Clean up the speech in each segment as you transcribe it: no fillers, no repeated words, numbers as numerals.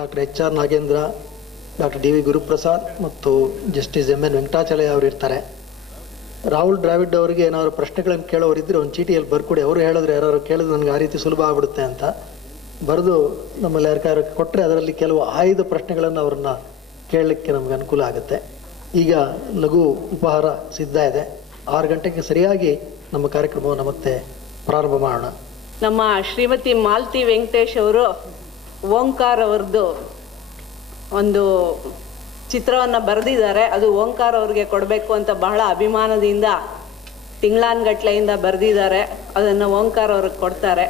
Doctor HR Nagendra, doctor DV Guruprasad ಮತ್ತು justice MN Venkatachalaiah ಅವರು ಇರ್ತಾರೆ. ರಾಹುಲ್ ದ್ರಾವಿಡ್ ಅವರಿಗೆ ಏನಾದ್ರು ಪ್ರಶ್ನೆಗಳನ್ನು ಕೇಳೋರಿದ್ದರೆ ಒಂದು ಚೀಟಿಯಲ್ಲಿ ಬರ್ಕೊಡಿ. ಅವರು ಹೇಳಿದ್ರೆ ಯಾರು ಕೇಳಿದ್ರೆ ನನಗೆ ಆ ರೀತಿ ಸುಲಭ ಆಗ್ಬಿಡುತ್ತೆ ಅಂತ ಬರೆದು ನಮ್ಮಲ್ಲಿ ಯಾರು ಕೊಟ್ಟರೆ ಅದರಲ್ಲಿ ಕೆಲವು ಆಯ್ದ ಪ್ರಶ್ನೆಗಳನ್ನು ಅವ್ರನ್ನ ಕೇಳಲಿಕ್ಕೆ ನಮಗೆ ಅನುಕೂಲ ಆಗುತ್ತೆ. ಈಗ ಲಘು ಉಪಹಾರ ಸಿದ್ಧ ಇದೆ. 6 ಗಂಟೆಗೆ ಸರಿಯಾಗಿ ನಮ್ಮ ಕಾರ್ಯಕ್ರಮವನ್ನು ಮತ್ತೆ ಪ್ರಾರಂಭ ಮಾಡೋಣ. ನಮ್ಮ ಶ್ರೀಮತಿ ಮಾಲತಿ ವೆಂಕಟೇಶ್ ಅವರು ಓಂಕಾರ್ ಅವ್ರದ್ದು ಒಂದು ಚಿತ್ರವನ್ನು ಬರೆದಿದ್ದಾರೆ. ಅದು ಓಂಕಾರ್ ಅವ್ರಿಗೆ ಕೊಡಬೇಕು ಅಂತ ಬಹಳ ಅಭಿಮಾನದಿಂದ ತಿಂಗಳಾನ್ಗಟ್ಲೆಯಿಂದ ಬರೆದಿದ್ದಾರೆ. ಅದನ್ನು ಓಂಕಾರ್ ಅವ್ರಿಗೆ ಕೊಡ್ತಾರೆ.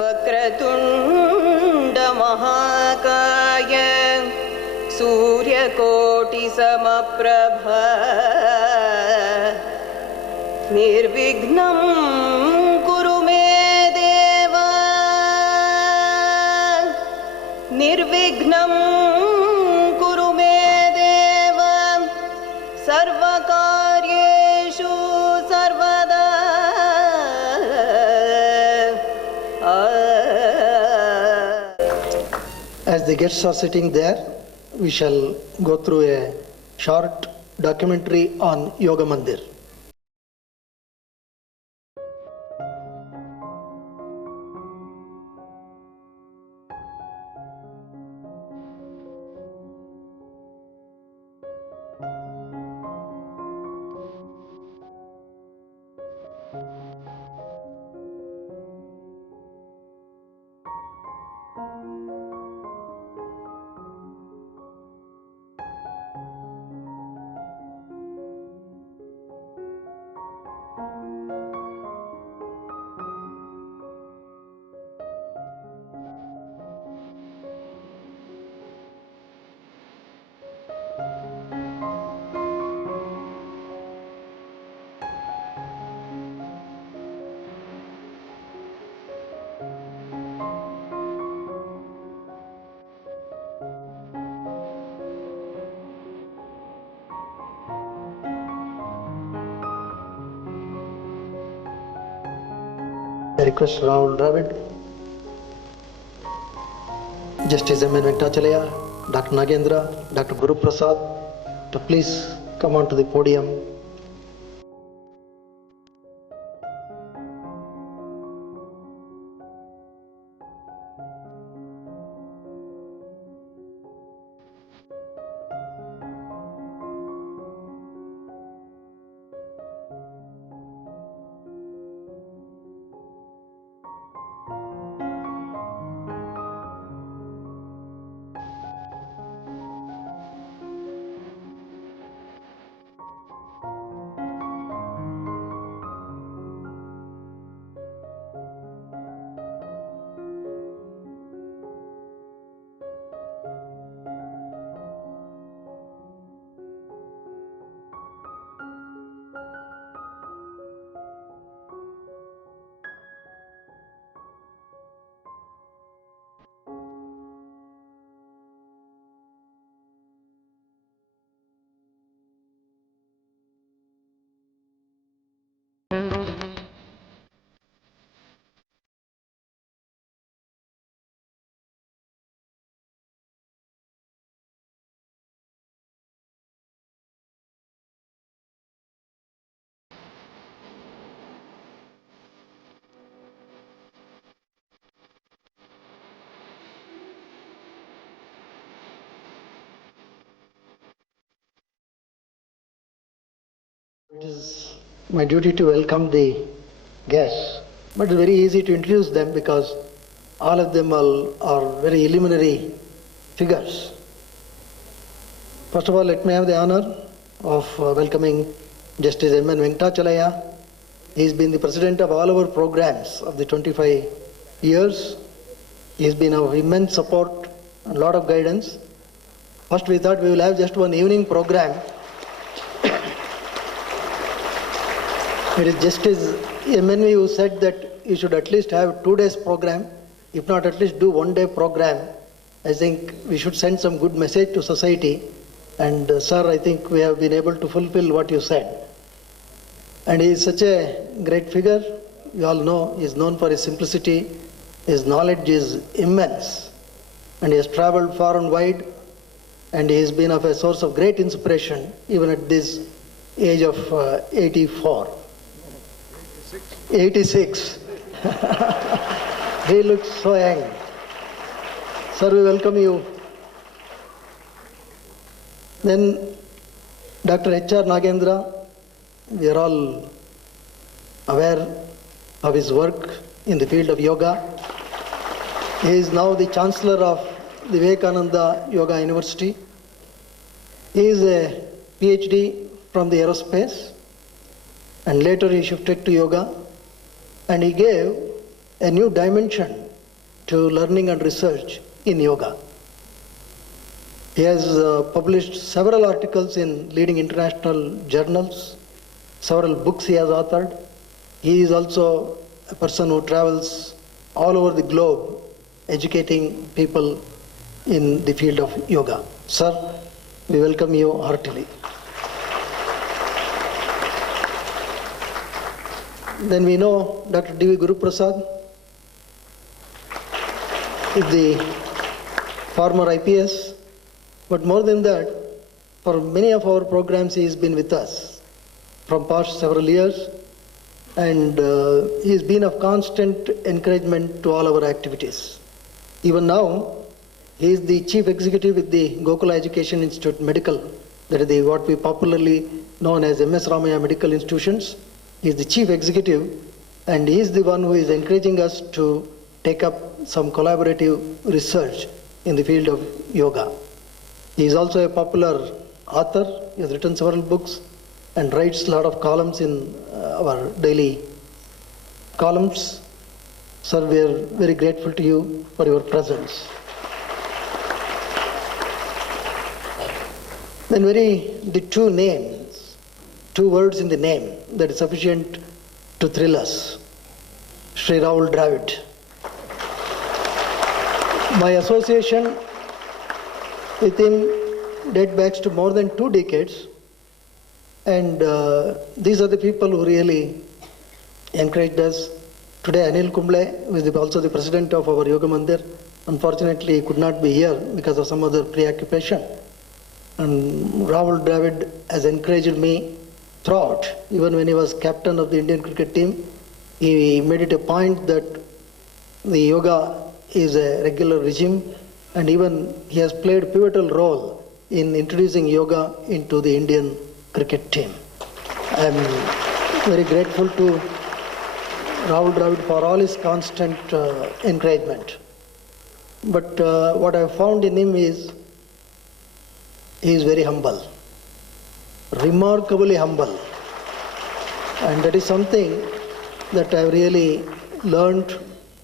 वक्रतुण्ड महाकाय सूर्यकोटि समप्रभ निर्विघ्नं कुरु मे देव निर्विघ्नं कुरु मे देव सर्वकार्येषु सर्वदा. As the guests are sitting there, we shall go through a short documentary on Yoga Mandir. I request Rahul Dravid, Justice MN Venkatachalaya, Dr. Nagendra, Dr. Guruprasad to please come onto the podium. It is my duty to welcome the guests, but it's very easy to introduce them because all of them are very preliminary figures. First of all, let me have the honor of welcoming Justice M.N. Venkatachalaya. He's been the president of all our programs of the 25 years. He's been of immense support and a lot of guidance. First we thought we will have just one evening program. It is Justice MNV who said that you should at least have 2 days program, if not at least do 1 day program. I think we should send some good message to society. And sir, I think we have been able to fulfill what you said. And he is such a great figure. You all know he is known for his simplicity. His knowledge is immense. And he has traveled far and wide. And he has been of a source of great inspiration even at this age of 84. 86. He looks so young. Sir, we welcome you. Then Dr. H.R. Nagendra, we are all aware of his work in the field of yoga. He is now the Chancellor of the Vivekananda Yoga University. He is a PhD from the aerospace, and later he shifted to yoga, and he gave a new dimension to learning and research in yoga. He has published several articles in leading international journals, several books he has authored. He is also a person who travels all over the globe educating people in the field of yoga. Sir, we welcome you heartily. Then we know Dr. D.V. Guru Prasad is the former IPS, but more than that, for many of our programs he has been with us from past several years, and he has been of constant encouragement to all our activities. Even now, he is the chief executive with the Gokula Education Institute Medical, that is what we popularly known as MS Ramaya Medical Institutions. He is the chief executive, and he is the one who is encouraging us to take up some collaborative research in the field of yoga. He is also a popular author. He has written several books and writes a lot of columns in our daily columns. Sir, we are very grateful to you for your presence. Then the two names, 2 words in the name that is sufficient to thrill us. Sri Rahul Dravid. My association with him dates back to more than 2 decades, and these are the people who really encouraged us. Today Anil Kumble, who is also the president of our Yoga Mandir, unfortunately he could not be here because of some other preoccupation. And Rahul Dravid has encouraged me throughout. Even when he was captain of the Indian cricket team, he made it a point that the yoga is a regular regime, and even he has played a pivotal role in introducing yoga into the Indian cricket team. I am very grateful to Rahul Dravid for all his constant encouragement. But what I have found in him is he is very humble, remarkably humble, and that is something that I have really learned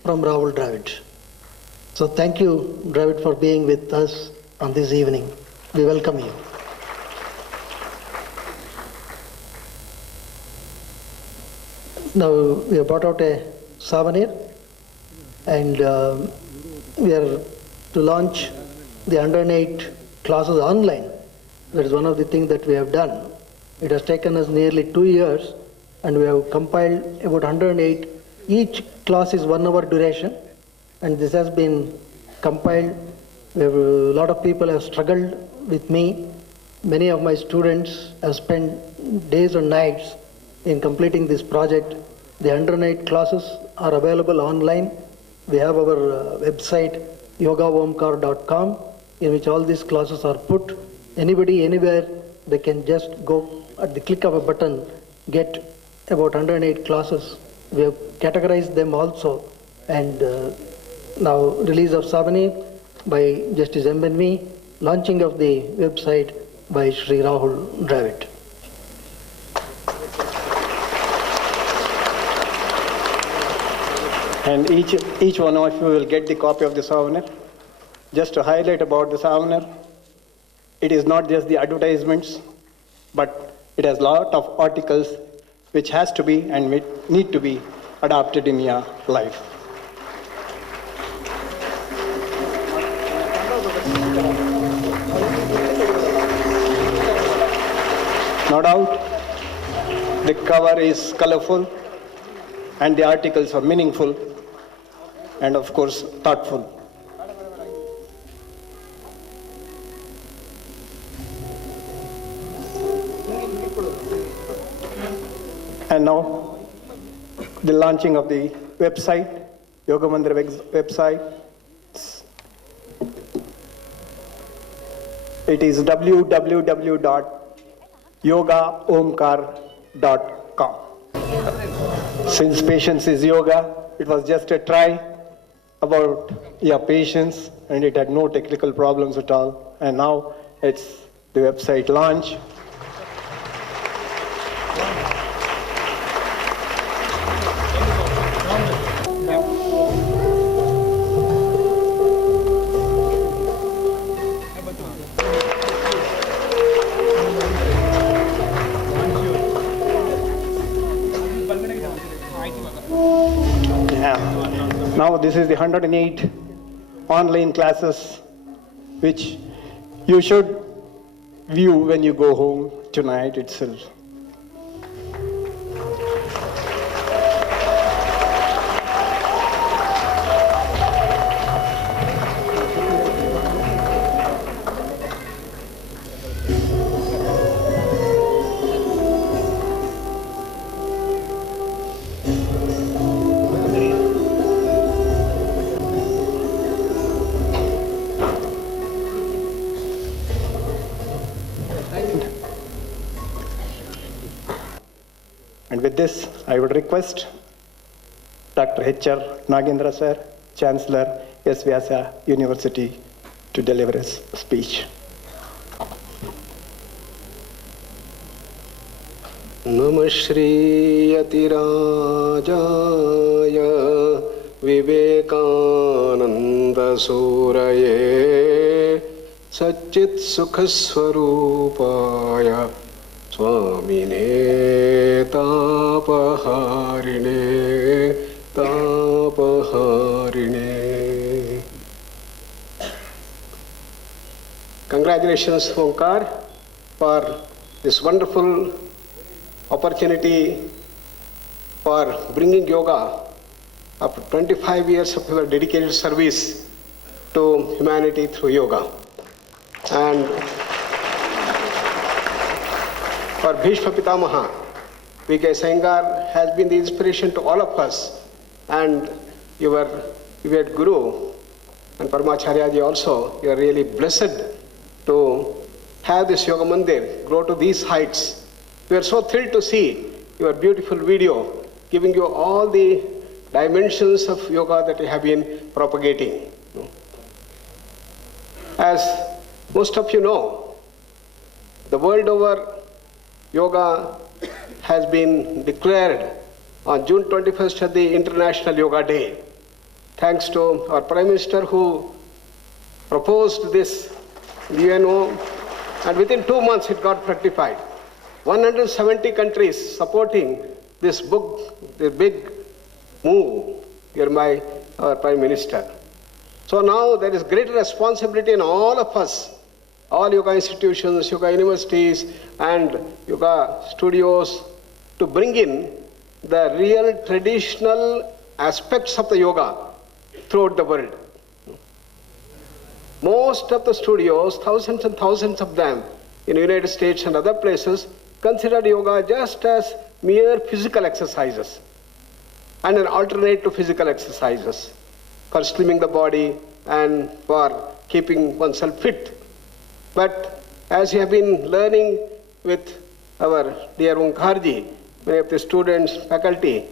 from Rahul Dravid. So thank you, Dravid, for being with us on this evening. We welcome you. Now we have brought out a souvenir, and we are to launch the 108 classes online. That is one of the things that we have done. It has taken us nearly 2 years, and we have compiled about 108. Each class is 1 hour duration, and this has been compiled. A lot of people have struggled with me. Many of my students have spent days and nights in completing this project. The 108 classes are available online. We have our website yogaomkar.com, in which all these classes are put. Anybody, anywhere, they can just go at the click of a button, get about 108 classes. We have categorized them also, and now release of Savani by Justice M.N.V., launching of the website by Sri Rahul Dravid. And each one of you will get the copy of the souvenir. Just to highlight about the souvenir, it is not just the advertisements, but it has a lot of articles which has to be and need to be adopted in your life. No doubt, the cover is colorful and the articles are meaningful and of course thoughtful. And now, the launching of the website, Yoga Mandir website. It is www.yogaomkar.com. Since patience is yoga, it was just a try about your patience, and it had no technical problems at all. And now it's the website launch. Now this is the 108 online classes which you should view when you go home tonight itself. And with this, I would request Dr. H.R. Nagendra sir, Chancellor, S. Vyasa University, to deliver his speech. Namah Shri Yatirajaya Vivekananda Suraye Satchit Sukhaswarupaya Swamine Tapaharine. Congratulations, Omkar, for this wonderful opportunity for bringing yoga after 25 years of your dedicated service to humanity through yoga. And for Bhishma Pitamaha, V.K. Sayangar has been the inspiration to all of us, and your Guru and Paramacharyaji also, you are really blessed to have this Yoga Mandir grow to these heights. We are so thrilled to see your beautiful video giving you all the dimensions of yoga that you have been propagating. As most of you know, the world over, yoga has been declared on June 21st as the International Yoga Day. Thanks to our Prime Minister who proposed this UNO, and within 2 months it got ratified. 170 countries supporting this big move here by our Prime Minister. So now there is great responsibility in all of us, all yoga institutions, yoga universities, and yoga studios, to bring in the real traditional aspects of the yoga throughout the world. Most of the studios, thousands and thousands of them in the United States and other places, consider yoga just as mere physical exercises and an alternate to physical exercises for slimming the body and for keeping oneself fit. But as you have been learning with our dear Omkarji, many of the students, faculty,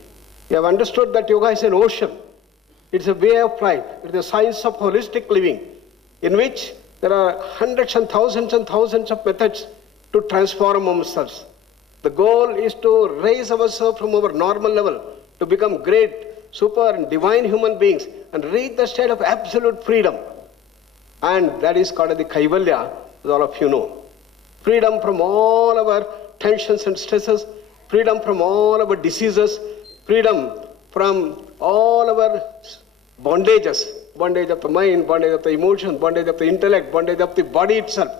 we have understood that yoga is an ocean. It's a way of life. It's a science of holistic living in which there are hundreds and thousands of methods to transform ourselves. The goal is to raise ourselves from our normal level to become great, super and divine human beings and reach the state of absolute freedom. And that is called the Kaivalya, as all of you know. Freedom from all our tensions and stresses, freedom from all our diseases, freedom from all our bondages, bondage of the mind, bondage of the emotions, bondage of the intellect, bondage of the body itself.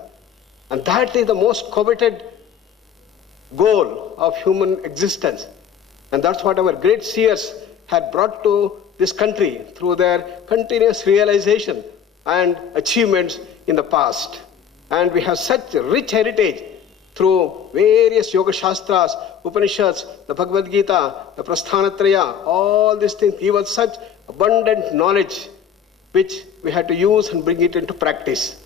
And that is the most coveted goal of human existence. And that's what our great seers had brought to this country through their continuous realization and achievements in the past. And we have such a rich heritage through various yoga shastras, Upanishads, the Bhagavad Gita, the Prasthanatraya, all these things give us such abundant knowledge which we had to use and bring it into practice.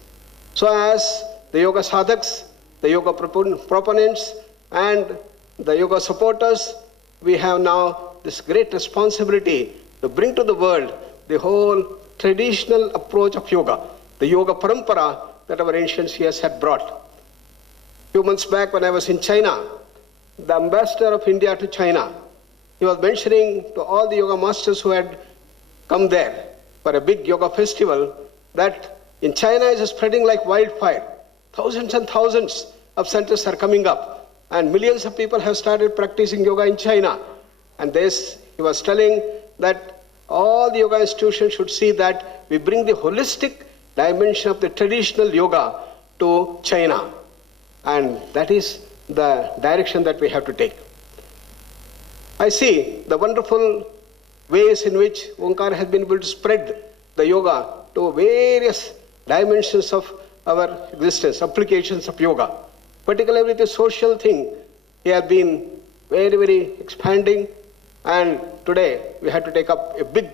So as the yoga sadhaks, the yoga proponents, and the yoga supporters, we have now this great responsibility to bring to the world the whole traditional approach of yoga, the yoga parampara that our ancient seers had brought. Few months back when I was in China, the ambassador of India to China, he was mentioning to all the yoga masters who had come there for a big yoga festival that in China it is spreading like wildfire. Thousands and thousands of centers are coming up and millions of people have started practicing yoga in China. And this, he was telling that all the yoga institutions should see that we bring the holistic dimension of the traditional yoga to China. And that is the direction that we have to take. I see the wonderful ways in which Omkar has been able to spread the yoga to various dimensions of our existence, applications of yoga. Particularly the social thing, he has been very, very expanding. And today we have to take up a big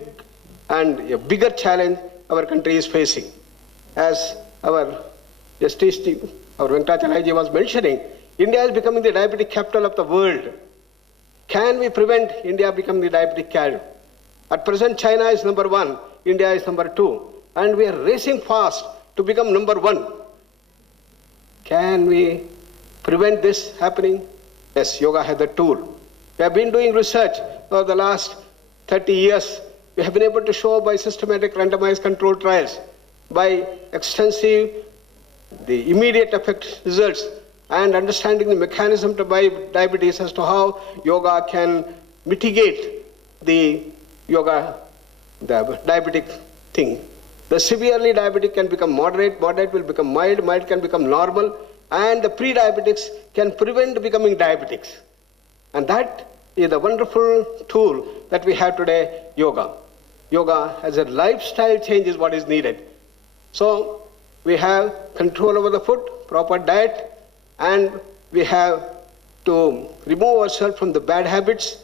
and a bigger challenge our country is facing. As our Justice, our Venkatacharya was mentioning, India is becoming the diabetic capital of the world. Can we prevent India becoming the diabetic capital? At present, China is number 1, India is number 2, and we are racing fast to become number 1. Can we prevent this happening? Yes, yoga has the tool. We have been doing research over the last 30 years. We have been able to show by systematic randomized controlled trials, by extensive, the immediate effect results, and understanding the mechanism to diabetes as to how yoga can mitigate the diabetic thing. The severely diabetic can become moderate, moderate will become mild, mild can become normal, and the pre-diabetics can prevent becoming diabetics. And that is the wonderful tool that we have today, yoga. Yoga as a lifestyle change is what is needed. So we have control over the food, proper diet, and we have to remove ourselves from the bad habits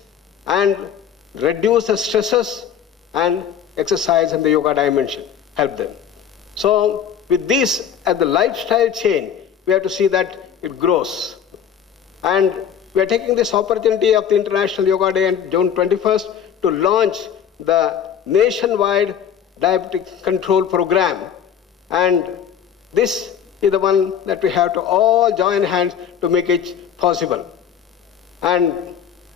and reduce the stresses, and exercise and the yoga dimension help them. So with this as the lifestyle change, we have to see that it grows. And we are taking this opportunity of the International Yoga Day on June 21st to launch the nationwide diabetic control program. And this is the one that we have to all join hands to make it possible. And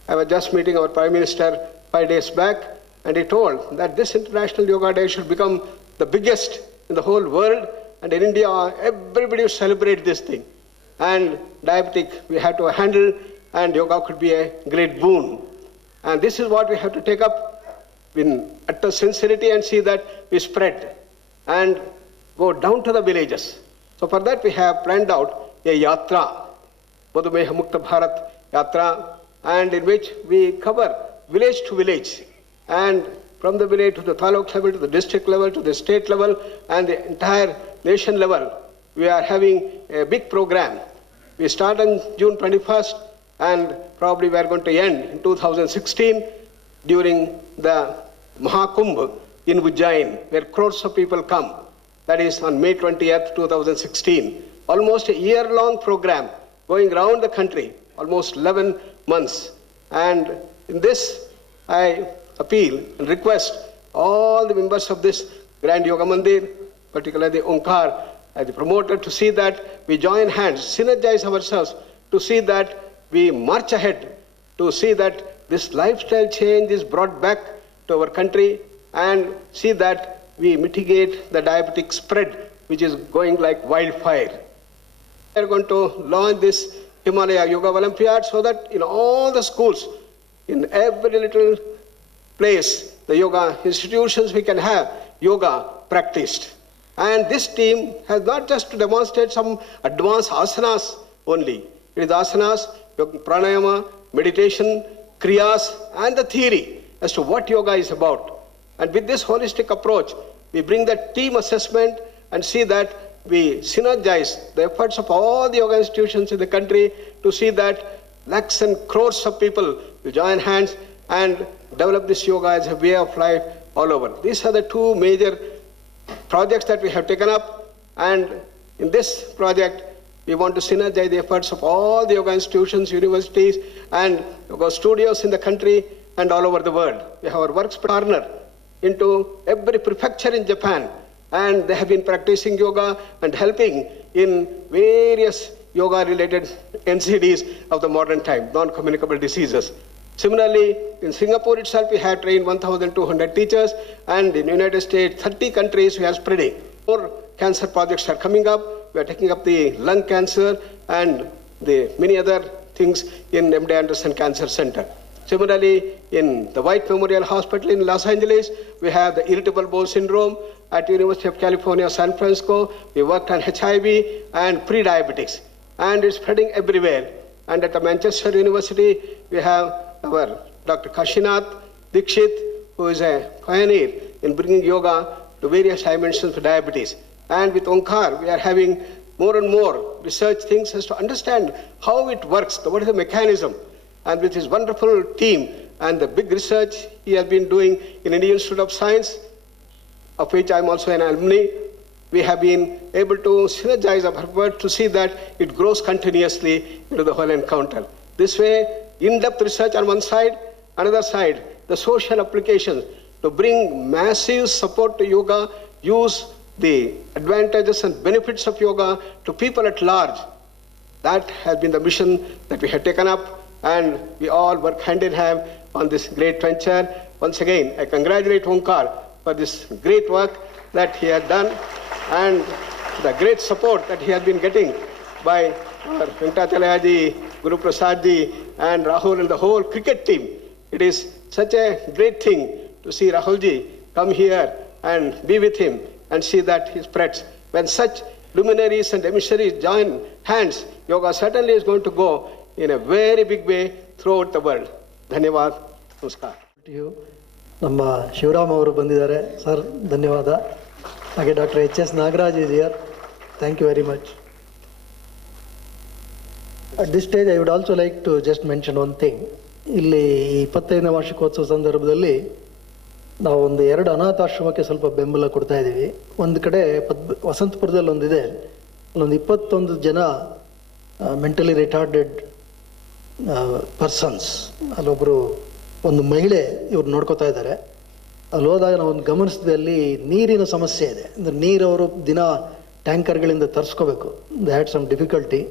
I was just meeting our Prime Minister 5 days back, and he told that this International Yoga Day should become the biggest in the whole world, and in India, everybody will celebrate this thing. And diabetic, we have to handle, and yoga could be a great boon. And this is what we have to take up in utter sincerity and see that we spread and go down to the villages. So for that, we have planned out a yatra, Madhumeha Mukta Bharat Yatra, and in which we cover village to village, and from the village to the taluk level, to the district level, to the state level, and the entire nation level. We are having a big program. We start on June 21st, and probably we are going to end in 2016 during the Mahakumbh in Ujjain, where crores of people come. That is on May 20th, 2016. Almost a year-long program going around the country, almost 11 months. And in this, I appeal and request all the members of this Grand Yoga Mandir, particularly Omkar, as the promoter, to see that we join hands, synergize ourselves, to see that we march ahead, to see that this lifestyle change is brought back to our country, and see that we mitigate the diabetic spread, which is going like wildfire. We are going to launch this Himalaya Yoga Olympiad so that in all the schools, in every little place, the yoga institutions, we can have yoga practiced. And this team has not just to demonstrate some advanced asanas only. It is asanas, pranayama, meditation, kriyas, and the theory as to what yoga is about. And with this holistic approach, we bring that team assessment and see that we synergize the efforts of all the yoga institutions in the country to see that lakhs and crores of people will join hands and develop this yoga as a way of life all over. These are the two major projects that we have taken up, and in this project, we want to synergize the efforts of all the yoga institutions, universities, and yoga studios in the country and all over the world. We have our works partner into every prefecture in Japan, and they have been practicing yoga and helping in various yoga-related NCDs of the modern time, non-communicable diseases. Similarly, in Singapore itself, we have trained 1,200 teachers, and in the United States, 30 countries we are spreading. More cancer projects are coming up. We are taking up the lung cancer and the many other things in MD Anderson Cancer Center. Similarly, in the White Memorial Hospital in Los Angeles, we have the irritable bowel syndrome. At University of California, San Francisco, we worked on HIV and pre-diabetics, and it's spreading everywhere. And at the Manchester University, we have our Dr. Kashinath Dikshit, who is a pioneer in bringing yoga to various dimensions of diabetes. And with Omkar, we are having more and more research things as to understand how it works, what is the mechanism. And with his wonderful team and the big research he has been doing in Indian Institute of Science, of which I'm also an alumni, we have been able to synergize our effort to see that it grows continuously into the whole encounter. This way, in-depth research on one side, another side, the social applications to bring massive support to yoga, use the advantages and benefits of yoga to people at large. That has been the mission that we have taken up, and we all work hand in hand on this great venture. Once again, I congratulate Omkar for this great work that he has done and the great support that he has been getting by our Venkatachalaya, Guru Prasad ji, and Rahul and the whole cricket team. It is such a great thing to see Rahul ji come here and be with him and see that he spreads. When such luminaries and emissaries join hands, yoga certainly is going to go in a very big way throughout the world. Dhanyavad. Namaskar. ನಮ್ಮ ಶಿವರಾಮ್ ಅವರು ಬಂದಿದ್ದಾರೆ sir, ಧನ್ಯವಾದ. ಹಾಗೆ doctor HS Nagaraj is here. Thank you very much. At this stage, I would also like to just mention one thing. ಇಲ್ಲಿ 25ನೇ ವಾರ್ಷಿಕೋತ್ಸವ ಸಂದರ್ಭದಲ್ಲಿ ನಾವು ಒಂದು 2 ಅನಾಥಾಶ್ರಮಕ್ಕೆ ಸ್ವಲ್ಪ ಬೆಂಬಲ ಕೊಡ್ತಾ ಇದ್ದೀವಿ. ಒಂದು ಕಡೆ ವಸಂತಪುರದಲ್ಲಿ ಒಂದಿದೆ, ಅಲ್ಲೊಂದು 21 ಜನ ಮೆಂಟಲಿ ರಿಟಾರ್ಡೆಡ್ ಪರ್ಸನ್ಸ್, ಅಲ್ಲೊಬ್ಬರು ಒಂದು ಮಹಿಳೆ ಇವ್ರು ನೋಡ್ಕೋತಾ ಇದ್ದಾರೆ. ಅಲ್ಲಿ ಹೋದಾಗ ನಾವು ಒಂದು ಗಮನಿಸಿದ್ವಿ, ಅಲ್ಲಿ ನೀರಿನ ಸಮಸ್ಯೆ ಇದೆ. ಅಂದರೆ ನೀರು ಅವರು ದಿನ ಟ್ಯಾಂಕರ್ಗಳಿಂದ ತರಿಸ್ಕೋಬೇಕು. They had some difficulty.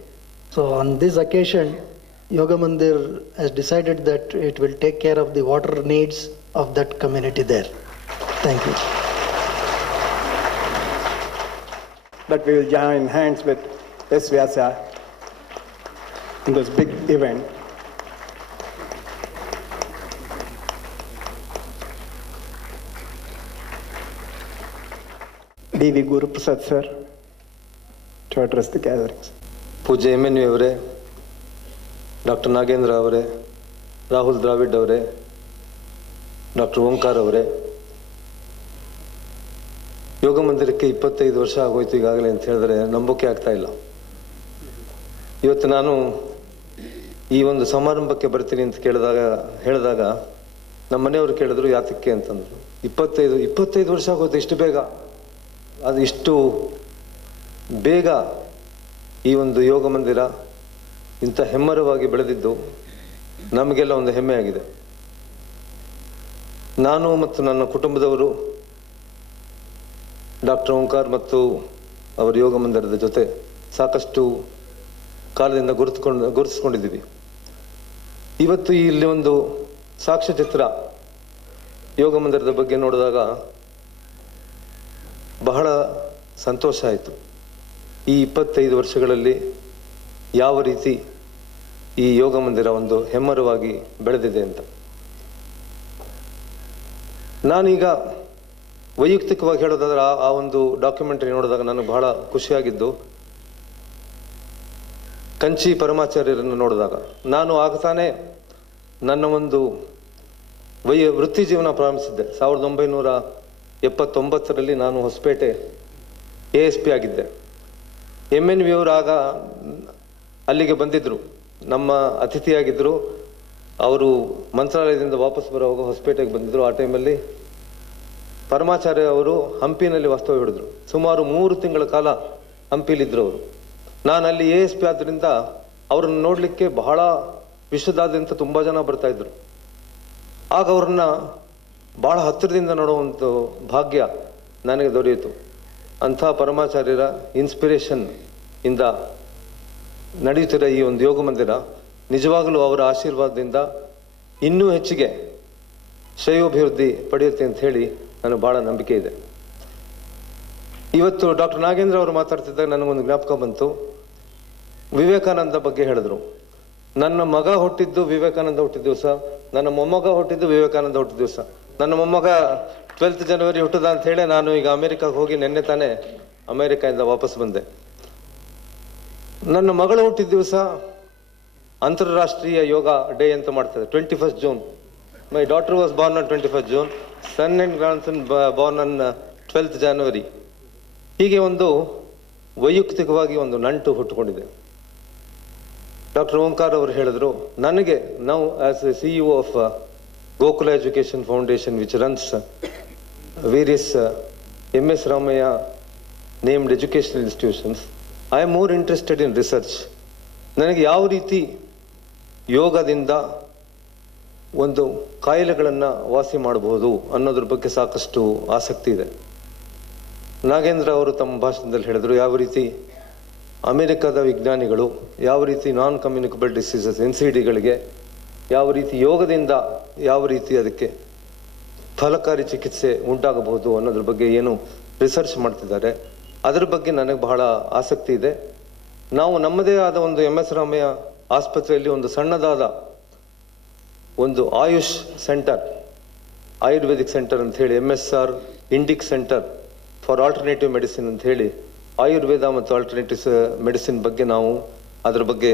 So on this occasion Yoga Mandir has decided that it will take care of the water needs of that community there. Thank you. That we will join hands with S. Vyasa in this big event. D.V. Guru Prasad sir to address the gatherings. ಪೂಜ್ಯ MNV ಅವರೇ, doctor Nagendra ಅವರೇ, ರಾಹುಲ್ ದ್ರಾವಿಡ್ ಅವರೇ, doctor Omkar ಅವರೇ, ಯೋಗ ಮಂದಿರಕ್ಕೆ 25 ವರ್ಷ ಆಗೋಯ್ತು ಈಗಾಗಲೇ ಅಂತ ಹೇಳಿದ್ರೆ ನಂಬೋಕೆ ಆಗ್ತಾ ಇಲ್ಲ. ಇವತ್ತು ನಾನು ಈ ಒಂದು ಸಮಾರಂಭಕ್ಕೆ ಬರ್ತೀನಿ ಅಂತ ಹೇಳಿದಾಗ ನಮ್ಮ ಮನೆಯವರು ಕೇಳಿದ್ರು ಯಾತಕ್ಕೆ ಅಂತಂದ್ರು. 25 ವರ್ಷ ಆಗೋಯ್ತು, ಇಷ್ಟು ಬೇಗ, ಅದು ಇಷ್ಟು ಬೇಗ ಈ ಒಂದು ಯೋಗ ಮಂದಿರ ಇಂಥ ಹೆಮ್ಮರವಾಗಿ ಬೆಳೆದಿದ್ದು ನಮಗೆಲ್ಲ ಒಂದು ಹೆಮ್ಮೆ ಆಗಿದೆ. ನಾನು ಮತ್ತು ನನ್ನ ಕುಟುಂಬದವರು ಡಾಕ್ಟರ್ ಓಂಕಾರ್ ಮತ್ತು ಅವರ ಯೋಗ ಮಂದಿರದ ಜೊತೆ ಸಾಕಷ್ಟು ಕಾಲದಿಂದ ಗುರುತಿಸ್ಕೊಂಡಿದ್ದೀವಿ. ಇವತ್ತು ಇಲ್ಲಿ ಒಂದು ಸಾಕ್ಷ್ಯಚಿತ್ರ ಯೋಗ ಮಂದಿರದ ಬಗ್ಗೆ ನೋಡಿದಾಗ ಬಹಳ ಸಂತೋಷ ಆಯಿತು. ಈ 25 ವರ್ಷಗಳಲ್ಲಿ ಯಾವ ರೀತಿ ಈ ಯೋಗ ಮಂದಿರ ಒಂದು ಹೆಮ್ಮರವಾಗಿ ಬೆಳೆದಿದೆ ಅಂತ. ನಾನೀಗ ವೈಯಕ್ತಿಕವಾಗಿ ಹೇಳೋದಾದ್ರೆ ಆ ಒಂದು ಡಾಕ್ಯುಮೆಂಟರಿ ನೋಡಿದಾಗ ನನಗೆ ಬಹಳ ಖುಷಿಯಾಗಿದ್ದು ಕಂಚಿ ಪರಮಾಚಾರ್ಯರನ್ನು ನೋಡಿದಾಗ. ನಾನು ಆಗತಾನೆ ನನ್ನ ಒಂದು ವೃತ್ತಿ ಜೀವನ ಪ್ರಾರಂಭಿಸಿದ್ದೆ. 1979ರಲ್ಲಿ ನಾನು ಹೊಸಪೇಟೆ ASP ಆಗಿದ್ದೆ. MNV ಅವರು ಆಗ ಅಲ್ಲಿಗೆ ಬಂದಿದ್ದರು, ನಮ್ಮ ಅತಿಥಿಯಾಗಿದ್ದರು. ಅವರು ಮಂತ್ರಾಲಯದಿಂದ ವಾಪಸ್ ಬರುವಾಗ ಹೊಸಪೇಟೆಗೆ ಬಂದಿದ್ದರು. ಆ ಟೈಮಲ್ಲಿ ಪರಮಾಚಾರ್ಯ ಅವರು ಹಂಪಿನಲ್ಲಿ ವಾಸ್ತವ್ಯ ಹಿಡಿದ್ರು. ಸುಮಾರು 3 ತಿಂಗಳ ಕಾಲ ಹಂಪಿಲಿದ್ದರು ಅವರು. ನಾನು ಅಲ್ಲಿ ASP ಆದ್ದರಿಂದ ಅವ್ರನ್ನ ನೋಡಲಿಕ್ಕೆ ಬಹಳ ವಿಶ್ವದಾದ್ಯಂತ ತುಂಬ ಜನ ಬರ್ತಾ ಇದ್ರು. ಆಗ ಅವ್ರನ್ನ ಬಹಳ ಹತ್ತಿರದಿಂದ ನೋಡುವಂಥ ಭಾಗ್ಯ ನನಗೆ ದೊರೆಯಿತು. ಅಂಥ ಪರಮಾಚಾರ್ಯರ ಇನ್ಸ್ಪಿರೇಷನ್ ಇಂದ ನಡೆಯುತ್ತಿರೋ ಈ ಒಂದು ಯೋಗ ಮಂದಿರ ನಿಜವಾಗಲೂ ಅವರ ಆಶೀರ್ವಾದದಿಂದ ಇನ್ನೂ ಹೆಚ್ಚಿಗೆ ಶ್ರೇಯೋಭಿವೃದ್ಧಿ ಪಡೆಯುತ್ತೆ ಅಂತ ಹೇಳಿ ನನಗೆ ಭಾಳ ನಂಬಿಕೆ ಇದೆ. ಇವತ್ತು ಡಾಕ್ಟರ್ ನಾಗೇಂದ್ರ ಅವರು ಮಾತಾಡ್ತಿದ್ದಾಗ ನನಗೊಂದು ಜ್ಞಾಪಕ ಬಂತು. ವಿವೇಕಾನಂದ ಬಗ್ಗೆ ಹೇಳಿದ್ರು. ನನ್ನ ಮಗ ಹುಟ್ಟಿದ್ದು ವಿವೇಕಾನಂದ ಹುಟ್ಟಿದ ದಿವಸ, ನನ್ನ ಮೊಮ್ಮಗ ಹುಟ್ಟಿದ್ದು ವಿವೇಕಾನಂದ ಹುಟ್ಟಿದ ದಿವಸ. ನನ್ನ ಮೊಮ್ಮಗ 12th ಜನವರಿ ಹುಟ್ಟದ ಅಂತ ಹೇಳಿ ನಾನು ಈಗ ಅಮೆರಿಕಾಗೆ ಹೋಗಿ ನಿನ್ನೆ ತಾನೇ ಅಮೆರಿಕಾಯಿಂದ ವಾಪಸ್ ಬಂದೆ. ನನ್ನ ಮಗಳು ಹುಟ್ಟಿದ ದಿವಸ ಅಂತಾರಾಷ್ಟ್ರೀಯ ಯೋಗ ಡೇ ಅಂತ ಮಾಡ್ತಾರೆ, 21st June. My daughter was born on 21st June, son and grandson born on 12th January. ಹೀಗೆ ಒಂದು ವೈಯಕ್ತಿಕವಾಗಿ ಒಂದು ನಂಟು ಹುಟ್ಟುಕೊಂಡಿದೆ. ಡಾಕ್ಟರ್ ಓಂಕಾರ್ ಅವರು ಹೇಳಿದ್ರು, ನನಗೆ ನಾವು as a CEO of Gokula education foundation which runs various MS Ramaiah named educational institutions, I am more interested in research. ನನಗೆ ಯಾವ ರೀತಿ ಯೋಗದಿಂದ ಒಂದು ಕಾಯಿಲೆಗಳನ್ನು ವಾಸಿ ಮಾಡಬಹುದು ಅನ್ನೋದ್ರ ಬಗ್ಗೆ ಸಾಕಷ್ಟು ಆಸಕ್ತಿ ಇದೆ. ನಾಗೇಂದ್ರ ಅವರು ತಮ್ಮ ಭಾಷಣದಲ್ಲಿ ಹೇಳಿದರು, ಯಾವ ರೀತಿ ಅಮೆರಿಕದ ವಿಜ್ಞಾನಿಗಳು ಯಾವ ರೀತಿ ನಾನ್ ಕಮ್ಯುನಿಕಬಲ್ ಡಿಸೀಸಸ್ NCDಗಳಿಗೆ ಯಾವ ರೀತಿ ಯೋಗದಿಂದ ಯಾವ ರೀತಿ ಅದಕ್ಕೆ ಫಲಕಾರಿ ಚಿಕಿತ್ಸೆ ಉಂಟಾಗಬಹುದು ಅನ್ನೋದ್ರ ಬಗ್ಗೆ ಏನು ರಿಸರ್ಚ್ ಮಾಡ್ತಿದ್ದಾರೆ, ಅದರ ಬಗ್ಗೆ ನನಗೆ ಬಹಳ ಆಸಕ್ತಿ ಇದೆ. ನಾವು ನಮ್ಮದೇ ಆದ ಒಂದು MS ರಾಮಯ್ಯ ಆಸ್ಪತ್ರೆಯಲ್ಲಿ ಒಂದು ಸಣ್ಣದಾದ ಒಂದು ಆಯುಷ್ ಸೆಂಟರ್, ಆಯುರ್ವೇದಿಕ್ ಸೆಂಟರ್ ಅಂತ ಹೇಳಿ, MSR Indic centre for alternative medicine ಅಂತ ಹೇಳಿ, ಆಯುರ್ವೇದ ಮತ್ತು ಆಲ್ಟರ್ನೇಟಿವ್ಸ್ ಮೆಡಿಸಿನ್ ಬಗ್ಗೆ ನಾವು ಅದ್ರ ಬಗ್ಗೆ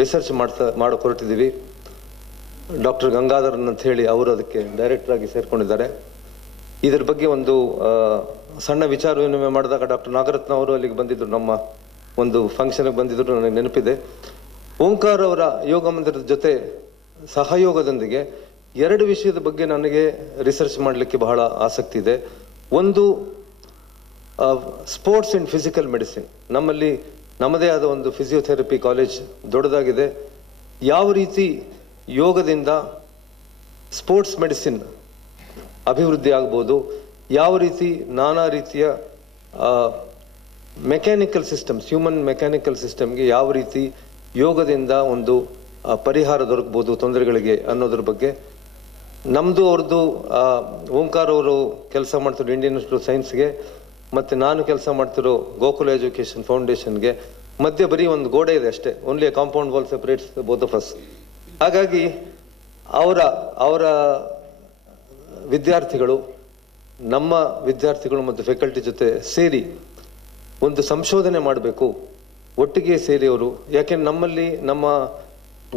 ರಿಸರ್ಚ್ ಮಾಡೋ ಹೊರಟಿದ್ದೀವಿ. ಡಾಕ್ಟರ್ ಗಂಗಾಧರನ್ ಅಂತ ಹೇಳಿ ಅವರು ಅದಕ್ಕೆ ಡೈರೆಕ್ಟರ್ ಆಗಿ ಸೇರ್ಕೊಂಡಿದ್ದಾರೆ. ಇದ್ರ ಬಗ್ಗೆ ಒಂದು ಸಣ್ಣ ವಿಚಾರ ವಿನಿಮಯ ಮಾಡಿದಾಗ ಡಾಕ್ಟರ್ ನಾಗರತ್ನ ಅವರು ಅಲ್ಲಿಗೆ ಬಂದಿದ್ದರು, ನಮ್ಮ ಒಂದು ಫಂಕ್ಷನ್ಗೆ ಬಂದಿದ್ದರು, ನನಗೆ ನೆನಪಿದೆ. ಓಂಕಾರ್ ಅವರ ಯೋಗ ಮಂದಿರದ ಜೊತೆ ಸಹಯೋಗದೊಂದಿಗೆ 2 ವಿಷಯದ ಬಗ್ಗೆ ನನಗೆ ರಿಸರ್ಚ್ ಮಾಡಲಿಕ್ಕೆ ಬಹಳ ಆಸಕ್ತಿ ಇದೆ. ಒಂದು ಸ್ಪೋರ್ಟ್ಸ್ ಆ್ಯಂಡ್ ಫಿಸಿಕಲ್ ಮೆಡಿಸಿನ್. ನಮ್ಮಲ್ಲಿ ನಮ್ಮದೇ ಆದ ಒಂದು ಫಿಸಿಯೋಥೆರಪಿ ಕಾಲೇಜ್ ದೊಡ್ಡದಾಗಿದೆ. ಯಾವ ರೀತಿ ಯೋಗದಿಂದ ಸ್ಪೋರ್ಟ್ಸ್ ಮೆಡಿಸಿನ್ ಅಭಿವೃದ್ಧಿ ಆಗ್ಬೋದು, ಯಾವ ರೀತಿ ನಾನಾ ರೀತಿಯ ಮೆಕ್ಯಾನಿಕಲ್ ಸಿಸ್ಟಮ್ಸ್, ಹ್ಯೂಮನ್ ಮೆಕ್ಯಾನಿಕಲ್ ಸಿಸ್ಟಮ್ಗೆ ಯಾವ ರೀತಿ ಯೋಗದಿಂದ ಒಂದು ಪರಿಹಾರ ದೊರಕಬಹುದು ತೊಂದರೆಗಳಿಗೆ ಅನ್ನೋದ್ರ ಬಗ್ಗೆ. ನಮ್ಮದು ಅವ್ರದ್ದು ಓಂಕಾರ್ ಅವರು ಕೆಲಸ ಮಾಡ್ತಿರೋ ಇಂಡಿಯನ್ ಇನ್ಸ್ಟಿಟ್ಯೂಟ್ ಆಫ್ ಸೈನ್ಸ್ಗೆ ಮತ್ತು ನಾನು ಕೆಲಸ ಮಾಡ್ತಿರೋ ಗೋಕುಲ ಎಜುಕೇಷನ್ ಫೌಂಡೇಶನ್ಗೆ ಮಧ್ಯೆ ಬರೀ ಒಂದು ಗೋಡೆ ಇದೆ ಅಷ್ಟೇ, only A compound wall separates both of us. ಹಾಗಾಗಿ ಅವರ ವಿದ್ಯಾರ್ಥಿಗಳು, ನಮ್ಮ ವಿದ್ಯಾರ್ಥಿಗಳು ಮತ್ತು ಫ್ಯಾಕಲ್ಟಿ ಜೊತೆ ಸೇರಿ ಒಂದು ಸಂಶೋಧನೆ ಮಾಡಬೇಕು, ಒಟ್ಟಿಗೆ ಸೇರಿ ಅವರು. ಯಾಕೆಂದ್ರೆ ನಮ್ಮಲ್ಲಿ ನಮ್ಮ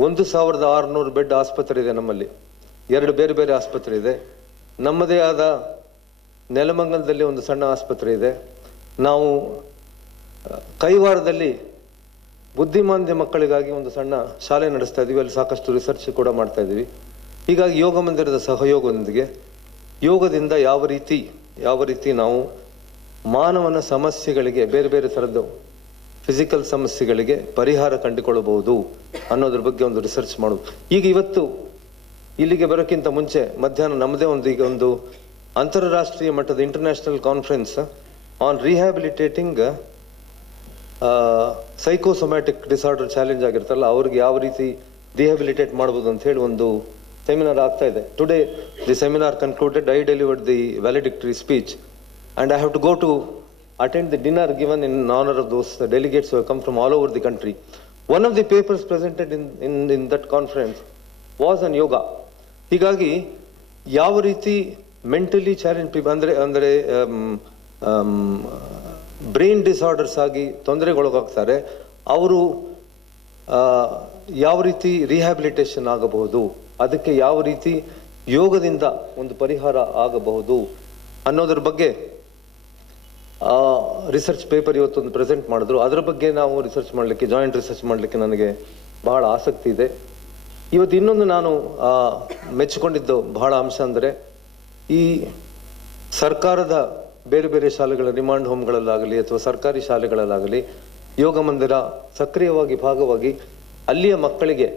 1600 ಬೆಡ್ ಆಸ್ಪತ್ರೆ ಇದೆ, ನಮ್ಮಲ್ಲಿ 2 ಬೇರೆ ಬೇರೆ ಆಸ್ಪತ್ರೆ ಇದೆ. ನಮ್ಮದೇ ಆದ ನೆಲಮಂಗಲದಲ್ಲಿ ಒಂದು ಸಣ್ಣ ಆಸ್ಪತ್ರೆ ಇದೆ. ನಾವು ಕೈವಾರದಲ್ಲಿ ಬುದ್ಧಿಮಾಂದ್ಯ ಮಕ್ಕಳಿಗಾಗಿ ಒಂದು ಸಣ್ಣ ಶಾಲೆ ನಡೆಸ್ತಾ ಇದ್ದೀವಿ, ಅಲ್ಲಿ ಸಾಕಷ್ಟು ರಿಸರ್ಚ್ ಕೂಡ ಮಾಡ್ತಾ ಇದ್ದೀವಿ. ಹೀಗಾಗಿ ಯೋಗ ಮಂದಿರದ ಸಹಯೋಗದೊಂದಿಗೆ ಯೋಗದಿಂದ ಯಾವ ರೀತಿ ನಾವು ಮಾನವನ ಸಮಸ್ಯೆಗಳಿಗೆ ಬೇರೆ ಬೇರೆ ಥರದ್ದು ಫಿಸಿಕಲ್ ಸಮಸ್ಯೆಗಳಿಗೆ ಪರಿಹಾರ ಕಂಡುಕೊಳ್ಳಬಹುದು ಅನ್ನೋದ್ರ ಬಗ್ಗೆ ಒಂದು ರಿಸರ್ಚ್ ಮಾಡೋದು. ಈಗ ಇವತ್ತು ಇಲ್ಲಿಗೆ ಬರೋಕ್ಕಿಂತ ಮುಂಚೆ ಮಧ್ಯಾಹ್ನ ನಮ್ಮದೇ ಈಗ ಒಂದು ಅಂತಾರಾಷ್ಟ್ರೀಯ ಮಟ್ಟದ international conference on rehabilitating psychosomatic disorder challenge ಆಗಿರ್ತಲ್ಲ, ಅವ್ರಿಗೆ ಯಾವ ರೀತಿ ರಿಹ್ಯಾಬಿಲಿಟೇಟ್ ಮಾಡ್ಬೋದು ಅಂತ ಹೇಳಿ ಒಂದು ಸೆಮಿನಾರ್ ಆಗ್ತಾ ಇದೆ. Today the seminar concluded. I delivered the valedictory speech and I have to go to attend the dinner given in honor of those delegates who have come from all over the country. One of the papers presented in that conference was on yoga. ಹೀಗಾಗಿ ಯಾವ ರೀತಿ mentally challenge ಅಂದರೆ brain disorders ಆಗಿ ತೊಂದರೆಗೊಳಗಾಗ್ತಾರೆ, ಅವರು ಯಾವ ರೀತಿ rehabilitation ಆಗಬಹುದು, ಅದಕ್ಕೆ ಯಾವ ರೀತಿ ಯೋಗದಿಂದ ಒಂದು ಪರಿಹಾರ ಆಗಬಹುದು ಅನ್ನೋದ್ರ ಬಗ್ಗೆ ರಿಸರ್ಚ್ ಪೇಪರ್ ಇವತ್ತೊಂದು ಪ್ರೆಸೆಂಟ್ ಮಾಡಿದ್ರು. ಅದರ ಬಗ್ಗೆ ನಾವು ರಿಸರ್ಚ್ ಮಾಡಲಿಕ್ಕೆ, ಜಾಯಿಂಟ್ ರಿಸರ್ಚ್ ಮಾಡಲಿಕ್ಕೆ ನನಗೆ ಬಹಳ ಆಸಕ್ತಿ ಇದೆ. ಇವತ್ತು ಇನ್ನೊಂದು ನಾನು ಮೆಚ್ಚಿಕೊಂಡಿದ್ದು ಬಹಳ ಅಂಶ ಅಂದರೆ, ಈ ಸರ್ಕಾರದ ಬೇರೆ ಬೇರೆ ಶಾಲೆಗಳ ರಿಮಾಂಡ್ ಹೋಮ್ಗಳಲ್ಲಾಗಲಿ ಅಥವಾ ಸರ್ಕಾರಿ ಶಾಲೆಗಳಲ್ಲಾಗಲಿ ಯೋಗ ಮಂದಿರ ಸಕ್ರಿಯವಾಗಿ ಭಾಗವಾಗಿ ಅಲ್ಲಿಯ ಮಕ್ಕಳಿಗೆ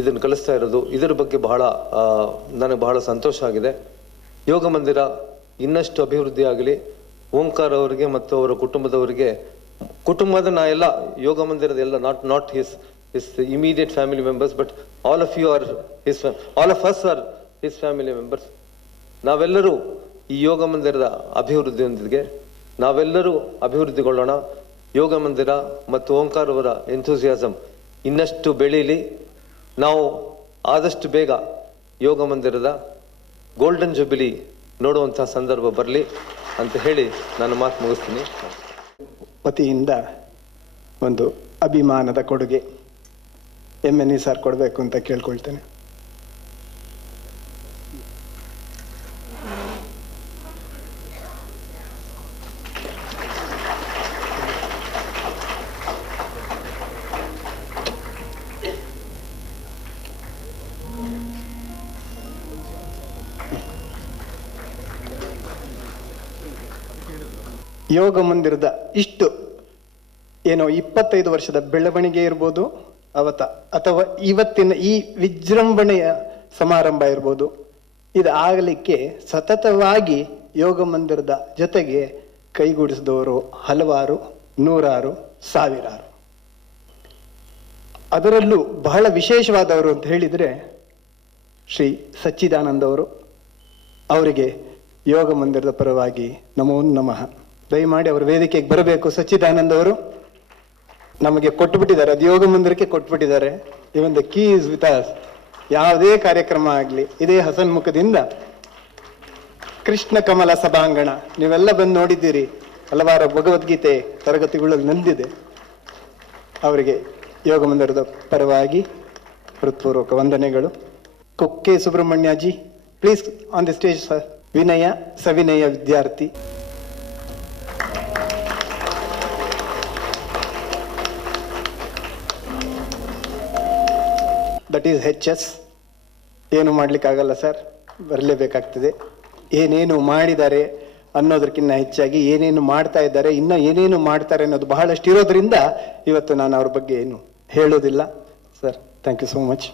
ಇದನ್ನು ಕಲಿಸ್ತಾ ಇರೋದು, ಇದರ ಬಗ್ಗೆ ನನಗೆ ಬಹಳ ಸಂತೋಷ ಆಗಿದೆ. ಯೋಗ ಮಂದಿರ ಇನ್ನಷ್ಟು ಅಭಿವೃದ್ಧಿ ಆಗಲಿ. ಓಂಕಾರ ಅವರಿಗೆ ಮತ್ತು ಅವರ ಕುಟುಂಬದ ಎಲ್ಲ ಯೋಗ ಮಂದಿರದ ಎಲ್ಲ not his immediate family members, but all of us are his family members. ನಾವೆಲ್ಲರೂ ಈ ಯೋಗ ಮಂದಿರದ ಅಭಿವೃದ್ಧಿಯೊಂದಿಗೆ ನಾವೆಲ್ಲರೂ ಅಭಿವೃದ್ಧಿಗೊಳ್ಳೋಣ. ಯೋಗ ಮಂದಿರ ಮತ್ತು ಓಂಕಾರ ಅವರ ಎಂಥೂಸಿಯಾಸಮ್ ಇನ್ನಷ್ಟು ಬೆಳೀಲಿ. ನಾವು ಆದಷ್ಟು ಬೇಗ ಯೋಗ ಮಂದಿರದ ಗೋಲ್ಡನ್ ಜುಬಿಲಿ ನೋಡುವಂತಹ ಸಂದರ್ಭ ಬರಲಿ ಅಂತ ಹೇಳಿ ನಾನು ಮಾತು ಮುಗಿಸ್ತೀನಿ. ವತಿಯಿಂದ ಒಂದು ಅಭಿಮಾನದ ಕೊಡುಗೆ MNE ಸರ್ ಕೊಡಬೇಕು ಅಂತ ಕೇಳ್ಕೊಳ್ತೇನೆ. ಯೋಗ ಮಂದಿರದ ಇಷ್ಟು ಏನೋ 25 ವರ್ಷದ ಬೆಳವಣಿಗೆ ಇರ್ಬೋದು ಅಥವಾ ಇವತ್ತಿನ ಈ ವಿಜೃಂಭಣೆಯ ಸಮಾರಂಭ ಇರ್ಬೋದು, ಇದು ಆಗಲಿಕ್ಕೆ ಸತತವಾಗಿ ಯೋಗ ಮಂದಿರದ ಜೊತೆಗೆ ಕೈಗೂಡಿಸಿದವರು ಹಲವಾರು, ನೂರಾರು, ಸಾವಿರಾರು. ಅದರಲ್ಲೂ ಬಹಳ ವಿಶೇಷವಾದವರು ಅಂತ ಹೇಳಿದರೆ ಶ್ರೀ ಸಚ್ಚಿದಾನಂದ ಅವರು. ಅವರಿಗೆ ಯೋಗ ಮಂದಿರದ ಪರವಾಗಿ ನಮೋ ನಮಃ. ದಯಮಾಡಿ ಅವರು ವೇದಿಕೆಗೆ ಬರಬೇಕು. ಸಚ್ಚಿದಾನಂದ ಅವರು ನಮಗೆ ಕೊಟ್ಟುಬಿಟ್ಟಿದ್ದಾರೆ, ಅದು ಯೋಗ ಮಂದಿರಕ್ಕೆ ಕೊಟ್ಬಿಟ್ಟಿದ್ದಾರೆ. Even the key is with us. ಯಾವುದೇ ಕಾರ್ಯಕ್ರಮ ಆಗಲಿ ಇದೇ ಹಸನ್ಮುಖದಿಂದ ಕೃಷ್ಣ ಕಮಲ ಸಭಾಂಗಣ ನೀವೆಲ್ಲ ಬಂದು ನೋಡಿದ್ದೀರಿ, ಹಲವಾರು ಭಗವದ್ಗೀತೆ ತರಗತಿಗಳಲ್ಲಿ ನಂದಿದೆ. ಅವರಿಗೆ ಯೋಗ ಮಂದಿರದ ಪರವಾಗಿ ಹೃತ್ಪೂರ್ವಕ ವಂದನೆಗಳು. ಕುಕ್ಕೆ ಸುಬ್ರಹ್ಮಣ್ಯಜಿ, please on the stage sir. ವಿನಯ ಸವಿನಯ ವಿದ್ಯಾರ್ಥಿ. That is HS. ಏನು ಮಾಡ್ಲಿಕ್ಕಾಗಲ್ಲ ಸರ್, ಬರಲೇಬೇಕಾಗ್ತದೆ. ಏನೇನು ಮಾಡಿದ್ದಾರೆ ಅನ್ನೋದಕ್ಕಿಂತ ಹೆಚ್ಚಾಗಿ ಏನೇನು ಮಾಡ್ತಾ ಇದ್ದಾರೆ, ಇನ್ನು ಏನೇನು ಮಾಡ್ತಾರೆ ಅನ್ನೋದು ಬಹಳಷ್ಟು ಇರೋದ್ರಿಂದ ಇವತ್ತು ನಾನು ಅವ್ರ ಬಗ್ಗೆ ಏನು ಹೇಳೋದಿಲ್ಲ. Sir, thank you so much.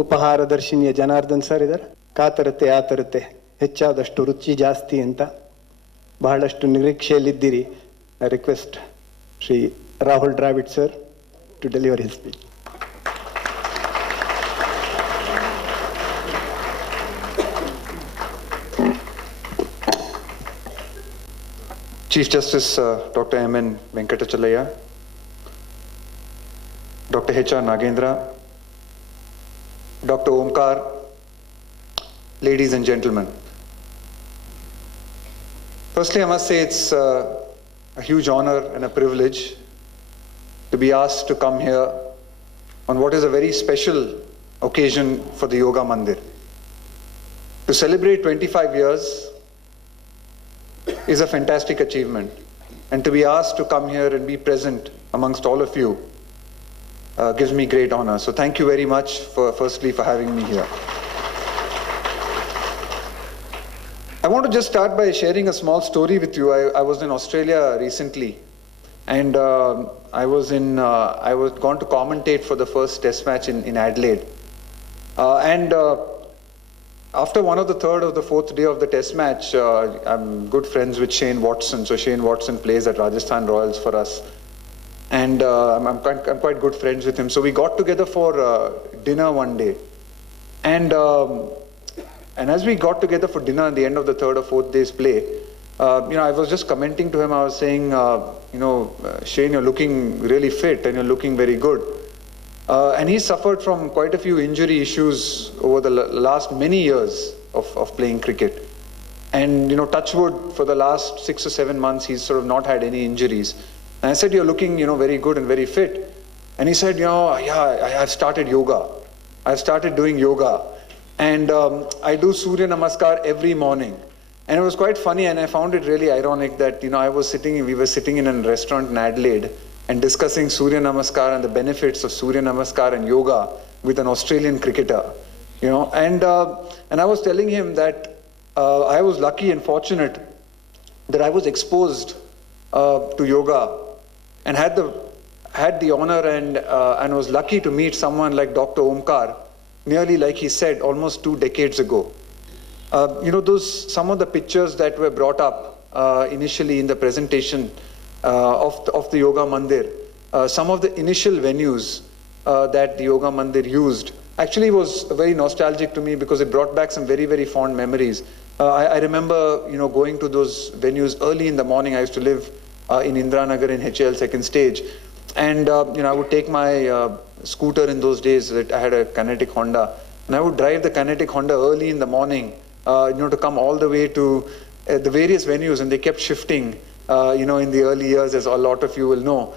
ಉಪಹಾರ ದರ್ಶಿನಿಯ ಜನಾರ್ದನ್ ಸರ್ ಇದ್ದಾರೆ. ಕಾತರತೆ ಆತರತೆ ಹೆಚ್ಚಾದಷ್ಟು ರುಚಿ ಜಾಸ್ತಿ ಅಂತ ಬಹಳಷ್ಟು ನಿರೀಕ್ಷೆಯಲ್ಲಿದ್ದೀರಿ. I request Shri Rahul Dravid sir to deliver his speech. Chief Justice Dr. M.N. Venkatachalaya, Dr. H.R. Nagendra, Dr. Omkar, ladies and gentlemen. Firstly, I must say it's a huge honor and a privilege to be asked to come here on what is a very special occasion for the Yoga Mandir. To celebrate 25 years is a fantastic achievement, and to be asked to come here and be present amongst all of you gives me great honor. So thank you very much firstly for having me here. I want to just start by sharing a small story with you. I was in Australia recently, and I was gone to commentate for the first test match in Adelaide. After one of the third or the fourth day of the test match, I'm good friends with Shane Watson. So Shane Watson plays at Rajasthan Royals for us. And I'm quite good friends with him. So we got together for dinner one day. And as we got together for dinner at the end of the third or fourth day's play, I was just commenting to him. I was saying, Shane, you're looking really fit and you're looking very good. And he suffered from quite a few injury issues over the last many years of playing cricket. And, touch wood, for the last 6 or 7 months, he's sort of not had any injuries. And I said, you're looking, very good and very fit. And he said, I've started yoga. I've started doing yoga. And I do Surya Namaskar every morning. And it was quite funny, and I found it really ironic that, we were sitting in a restaurant in Adelaide and discussing Surya Namaskar and the benefits of Surya Namaskar and yoga with an Australian cricketer, And I was telling him that I was lucky and fortunate that I was exposed to yoga and had the honor and was lucky to meet someone like Dr. Omkar, nearly like he said, almost 2 decades ago. Some of the pictures that were brought up initially in the presentation of the Yoga Mandir, some of the initial venues that the Yoga Mandir used actually was very nostalgic to me because it brought back some very, very fond memories. I remember, going to those venues early in the morning. I used to live in Indranagar in HL second stage. And, I would take my scooter in those days. That I had a Kinetic Honda. And I would drive the Kinetic Honda early in the morning, to come all the way to the various venues. And they kept shifting, in the early years, as a lot of you will know.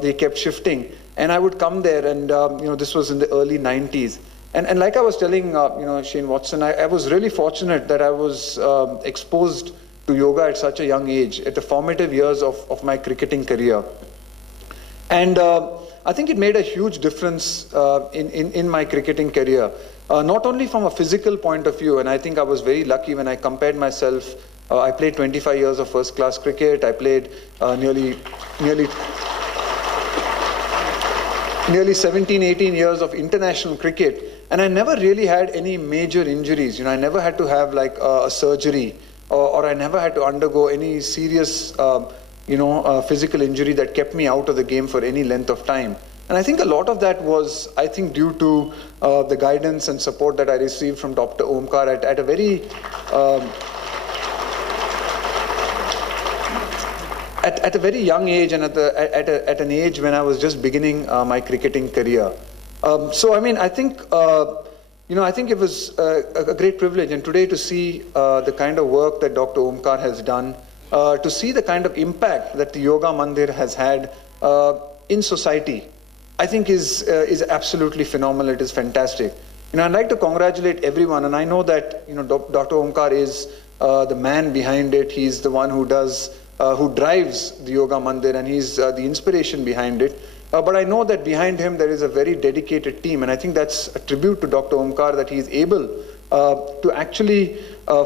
They kept shifting. And I would come there, and, this was in the early 90s. And like I was telling, Shane Watson, I was really fortunate that I was exposed to yoga at such a young age, at the formative years of my cricketing career. And I think it made a huge difference in my cricketing career, not only from a physical point of view, and I think I was very lucky when I compared myself. I played 25 years of first-class cricket. I played nearly 17, 18 years of international cricket, and I never really had any major injuries. I never had to have like a surgery, or I never had to undergo any serious physical injury that kept me out of the game for any length of time. And I think a lot of that was, due to the guidance and support that I received from Dr. Omkar at a very at a very young age, and at an age when I was just beginning my cricketing career. I think it was a great privilege, and today to see the kind of work that Dr. Omkar has done, to see the kind of impact that the Yoga Mandir has had in society, I think is absolutely phenomenal. It is fantastic. I'd like to congratulate everyone, and I know that Dr. Omkar is the man behind it. He's the one who drives the Yoga Mandir, and he's the inspiration behind it. But I know that behind him there is a very dedicated team, and I think that's a tribute to Dr. Omkar that he's able to actually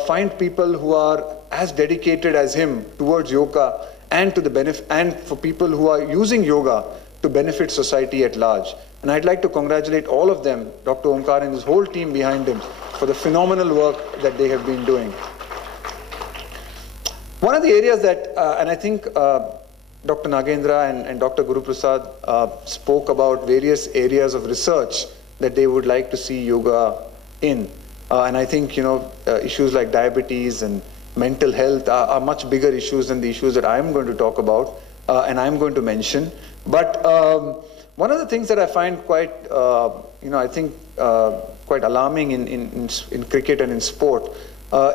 find people who are as dedicated as him towards yoga and to the benefit, and for people who are using yoga to benefit society at large. And I'd like to congratulate all of them, Dr. Omkar and his whole team behind him, for the phenomenal work that they have been doing. One of the areas that, and I think Dr. Nagendra and Dr. Guru Prasad spoke about various areas of research that they would like to see yoga in. And I think, issues like diabetes and mental health are much bigger issues than the issues that I'm going to talk about and I'm going to mention. But one of the things that I find quite, quite alarming in cricket and in sport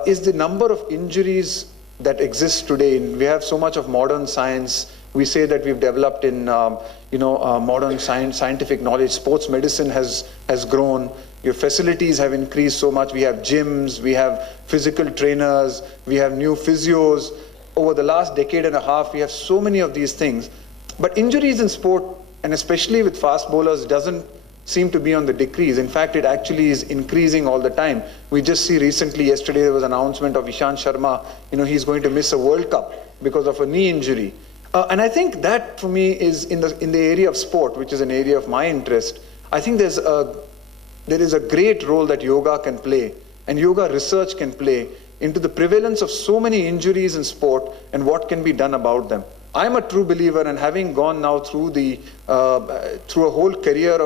is the number of injuries that exists today. We have so much of modern science. We say that we've developed in modern scientific knowledge. Sports medicine has grown. Your facilities have increased so much. We have gyms, we have physical trainers, we have new physios. Over the last decade and a half, we have so many of these things. But injuries in sport and especially with fast bowlers, doesn't seem to be on the decrease. In fact, it actually is increasing all the time. We just see recently, yesterday, there was an announcement of Ishant Sharma, he's going to miss a World Cup because of a knee injury. And I think that, for me, is in the area of sport, which is an area of my interest. I think there is a great role that yoga can play, and yoga research can play into the prevalence of so many injuries in sport and what can be done about them. I'm a true believer, and having gone now through through a whole career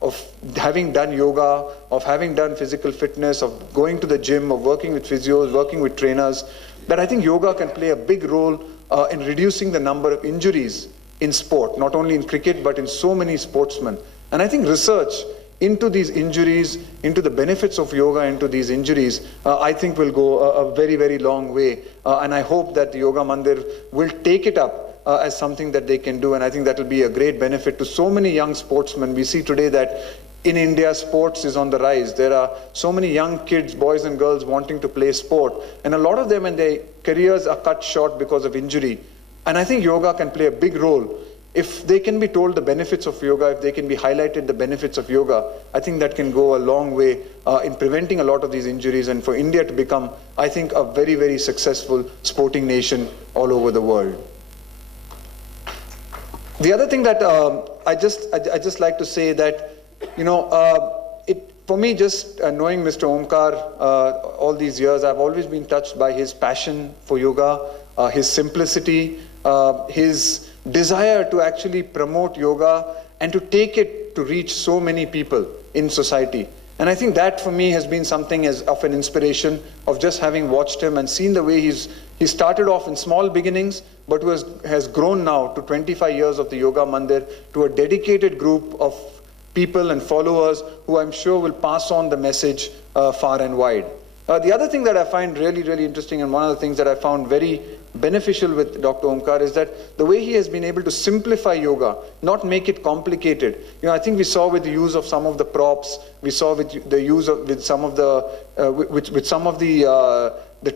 of having done yoga, of having done physical fitness, of going to the gym, of working with physios, working with trainers, that I think yoga can play a big role in reducing the number of injuries in sport, not only in cricket, but in so many sportsmen. And I think research into these injuries, into the benefits of yoga into these injuries, I think will go a very, very long way. And I hope that the Yoga Mandir will take it up as something that they can do. And I think that will be a great benefit to so many young sportsmen. We see today that in India, sports is on the rise. There are so many young kids, boys and girls, wanting to play sport. And a lot of them, and their careers are cut short because of injury. And I think yoga can play a big role. If they can be told the benefits of yoga, if they can be highlighted the benefits of yoga, I think that can go a long way in preventing a lot of these injuries, and for India to become, I think, a very, very successful sporting nation all over the world. The other thing that I just like to say that, for me, just knowing Mr. Omkar all these years, I've always been touched by his passion for yoga, his simplicity, his desire to actually promote yoga and to take it to reach so many people in society. And I think that for me has been something of an inspiration of just having watched him and seen the way he started off in small beginnings, but has grown now to 25 years of the Yoga Mandir, to a dedicated group of people and followers who I'm sure will pass on the message far and wide. The other thing that I find really, really interesting, and one of the things that I found very beneficial with Dr. Omkar, is that the way he has been able to simplify yoga, not make it complicated. I think we saw with the use of some of the props, we saw with the use of some of the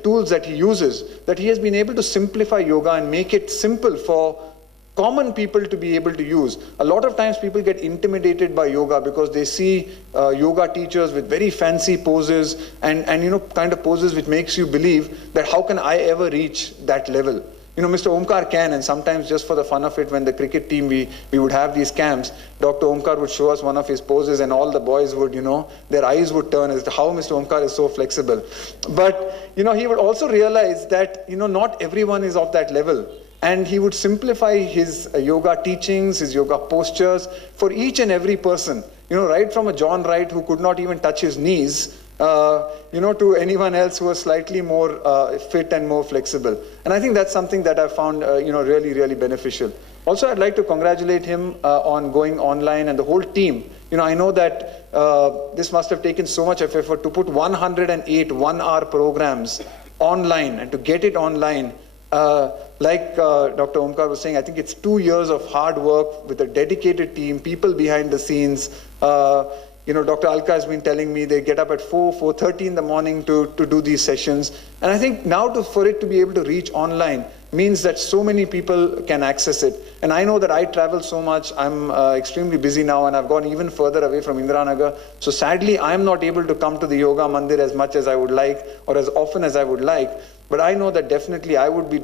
tools that he uses, that he has been able to simplify yoga and make it simple for common people to be able to use. A lot of times people get intimidated by yoga because they see yoga teachers with very fancy poses and kind of poses which makes you believe that how can I ever reach that level. Mr. Omkar can, and sometimes just for the fun of it, when the cricket team, we would have these camps, Dr. Omkar would show us one of his poses and all the boys would, their eyes would turn as to how Mr. Omkar is so flexible. But, he would also realize that, not everyone is of that level. And he would simplify his yoga teachings, his yoga postures for each and every person. Right from a John Wright who could not even touch his knees, to anyone else who was slightly more fit and more flexible. And I think that's something that I found, really, really beneficial. Also, I'd like to congratulate him on going online, and the whole team. I know that this must have taken so much effort to put 108 one-hour programs online and to get it online. Like Dr. Omkar was saying, I think it's 2 years of hard work with a dedicated team, people behind the scenes. Dr. Alka has been telling me they get up at 4:30 in the morning to do these sessions. And I think now for it to be able to reach online means that so many people can access it. And I know that I travel so much. I'm extremely busy now, and I've gone even further away from Indiranagar. So sadly, I'm not able to come to the Yoga Mandir as much as I would like, or as often as I would like. But I know that definitely I would be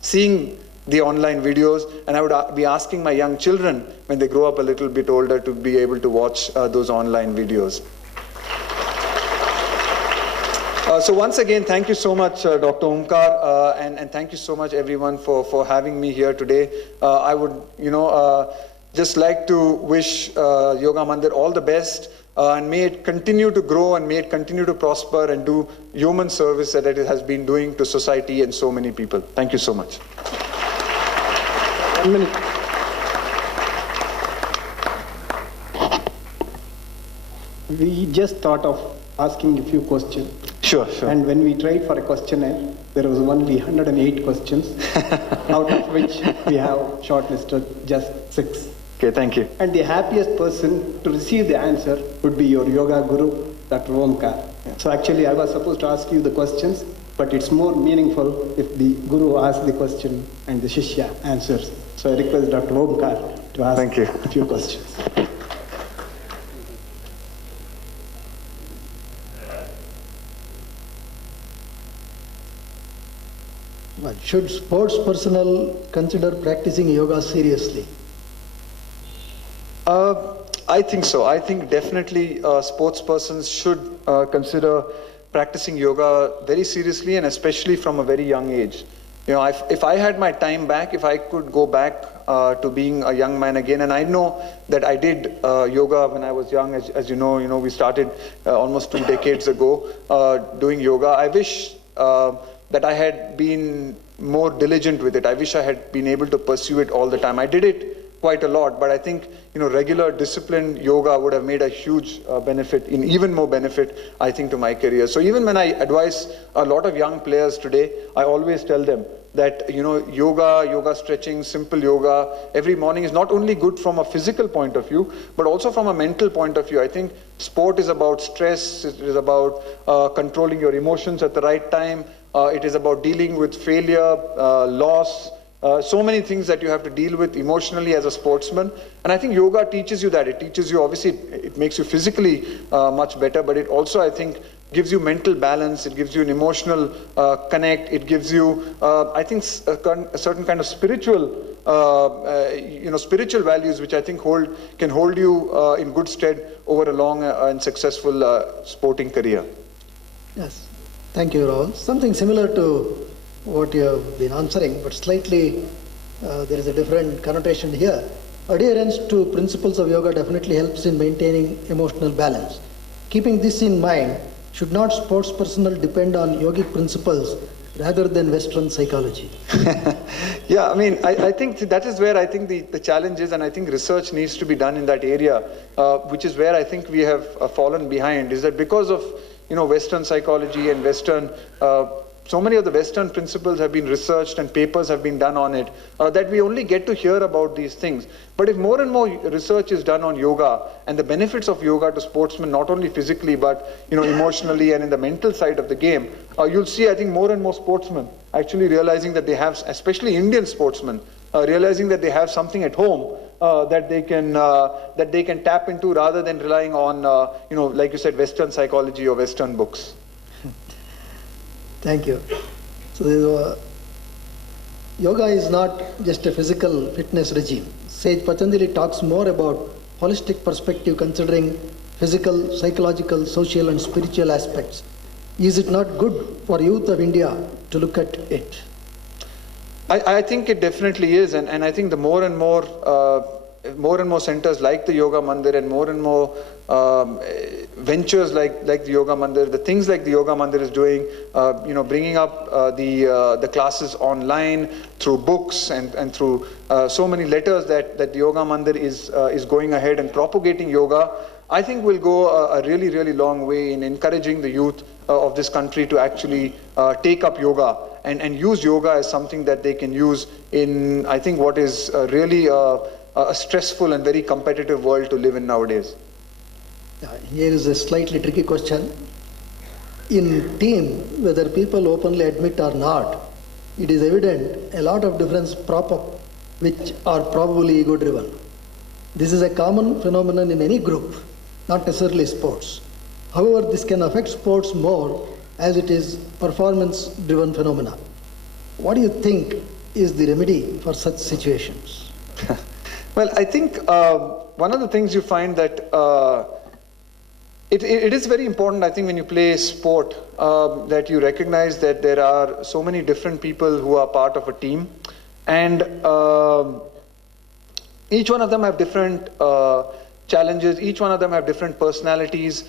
seeing the online videos, and I would be asking my young children when they grow up a little bit older to be able to watch those online videos. So once again, thank you so much, Dr. Omkar, and thank you so much everyone for having me here today. I would just like to wish Yoga Mandir all the best. And may it continue to grow, and may it continue to prosper and do human service that it has been doing to society and so many people. Thank you so much. 1 minute. We just thought of asking a few questions. Sure. And when we tried for a questionnaire, there was only 108 questions, out of which we have shortlisted just 6. Okay, thank you. And the happiest person to receive the answer would be your yoga guru, Dr. Omkar. So actually, I was supposed to ask you the questions, but it's more meaningful if the guru asks the question and the shishya answers. So I request Dr. Omkar to ask Thank you. a few questions. Well, should sports personnel consider practicing yoga seriously? I think so. I think definitely sports persons should consider practicing yoga very seriously, and especially from a very young age. You know, if I had my time back, if I could go back to being a young man again, and I know that I did yoga when I was young, as you know, we started almost 2 decades ago doing yoga. I wish that I had been more diligent with it. I wish I had been able to pursue it all the time. I did it quite a lot, but I think regular disciplined yoga would have made a huge benefit, even more benefit, I think, to my career. So even when I advise a lot of young players today, I always tell them that yoga stretching, simple yoga every morning is not only good from a physical point of view, but also from a mental point of view. I think sport is about stress, it is about controlling your emotions at the right time, it is about dealing with failure, loss, so many things that you have to deal with emotionally as a sportsman. And I think yoga teaches you that. It teaches you, obviously, it makes you physically much better, but it also, I think, gives you mental balance, it gives you an emotional connect, it gives you, I think, a certain kind of spiritual, spiritual values, which I think can hold you in good stead over a long and successful sporting career. Yes, thank you, Rahul. Something similar to what you have been answering, but slightly there is a different connotation here. Adherence to principles of yoga definitely helps in maintaining emotional balance. Keeping this in mind, should not sports personnel depend on yogic principles rather than Western psychology? Yeah, I mean, I think that is where I think the challenge is, and I think research needs to be done in that area, which is where I think we have fallen behind, is that because of Western psychology and Western so many of the Western principles have been researched and papers have been done on it, that we only get to hear about these things. But if more and more research is done on yoga and the benefits of yoga to sportsmen, not only physically, but emotionally and in the mental side of the game, you'll see, I think, more and more sportsmen actually realizing that they have, especially Indian sportsmen, realizing that they have something at home that they can tap into rather than relying on, like you said, Western psychology or Western books. Thank you. So yoga is not just a physical fitness regime. Sage Patanjali talks more about holistic perspective considering physical, psychological, social and spiritual aspects. Is it not good for youth of India to look at it? I think it definitely is, and I think the more and more centers like the Yoga Mandir and more ventures like the Yoga Mandir, the things like the Yoga Mandir is doing, bringing up the classes online through books and through so many letters that the Yoga Mandir is going ahead and propagating yoga, I think will go a really, really long way in encouraging the youth of this country to actually take up yoga and use yoga as something that they can use in, I think, what is really a stressful and very competitive world to live in nowadays. Here is a slightly tricky question. In team, whether people openly admit or not, it is evident a lot of difference crop up which are probably ego driven. This is a common phenomenon in any group, not necessarily sports. However, this can affect sports more as it is performance driven phenomena. What do you think is the remedy for such situations? Well, I think one of the things you find that it is very important, I think, when you play sport, that you recognize that there are so many different people who are part of a team, and each one of them have different challenges, each one of them have different personalities,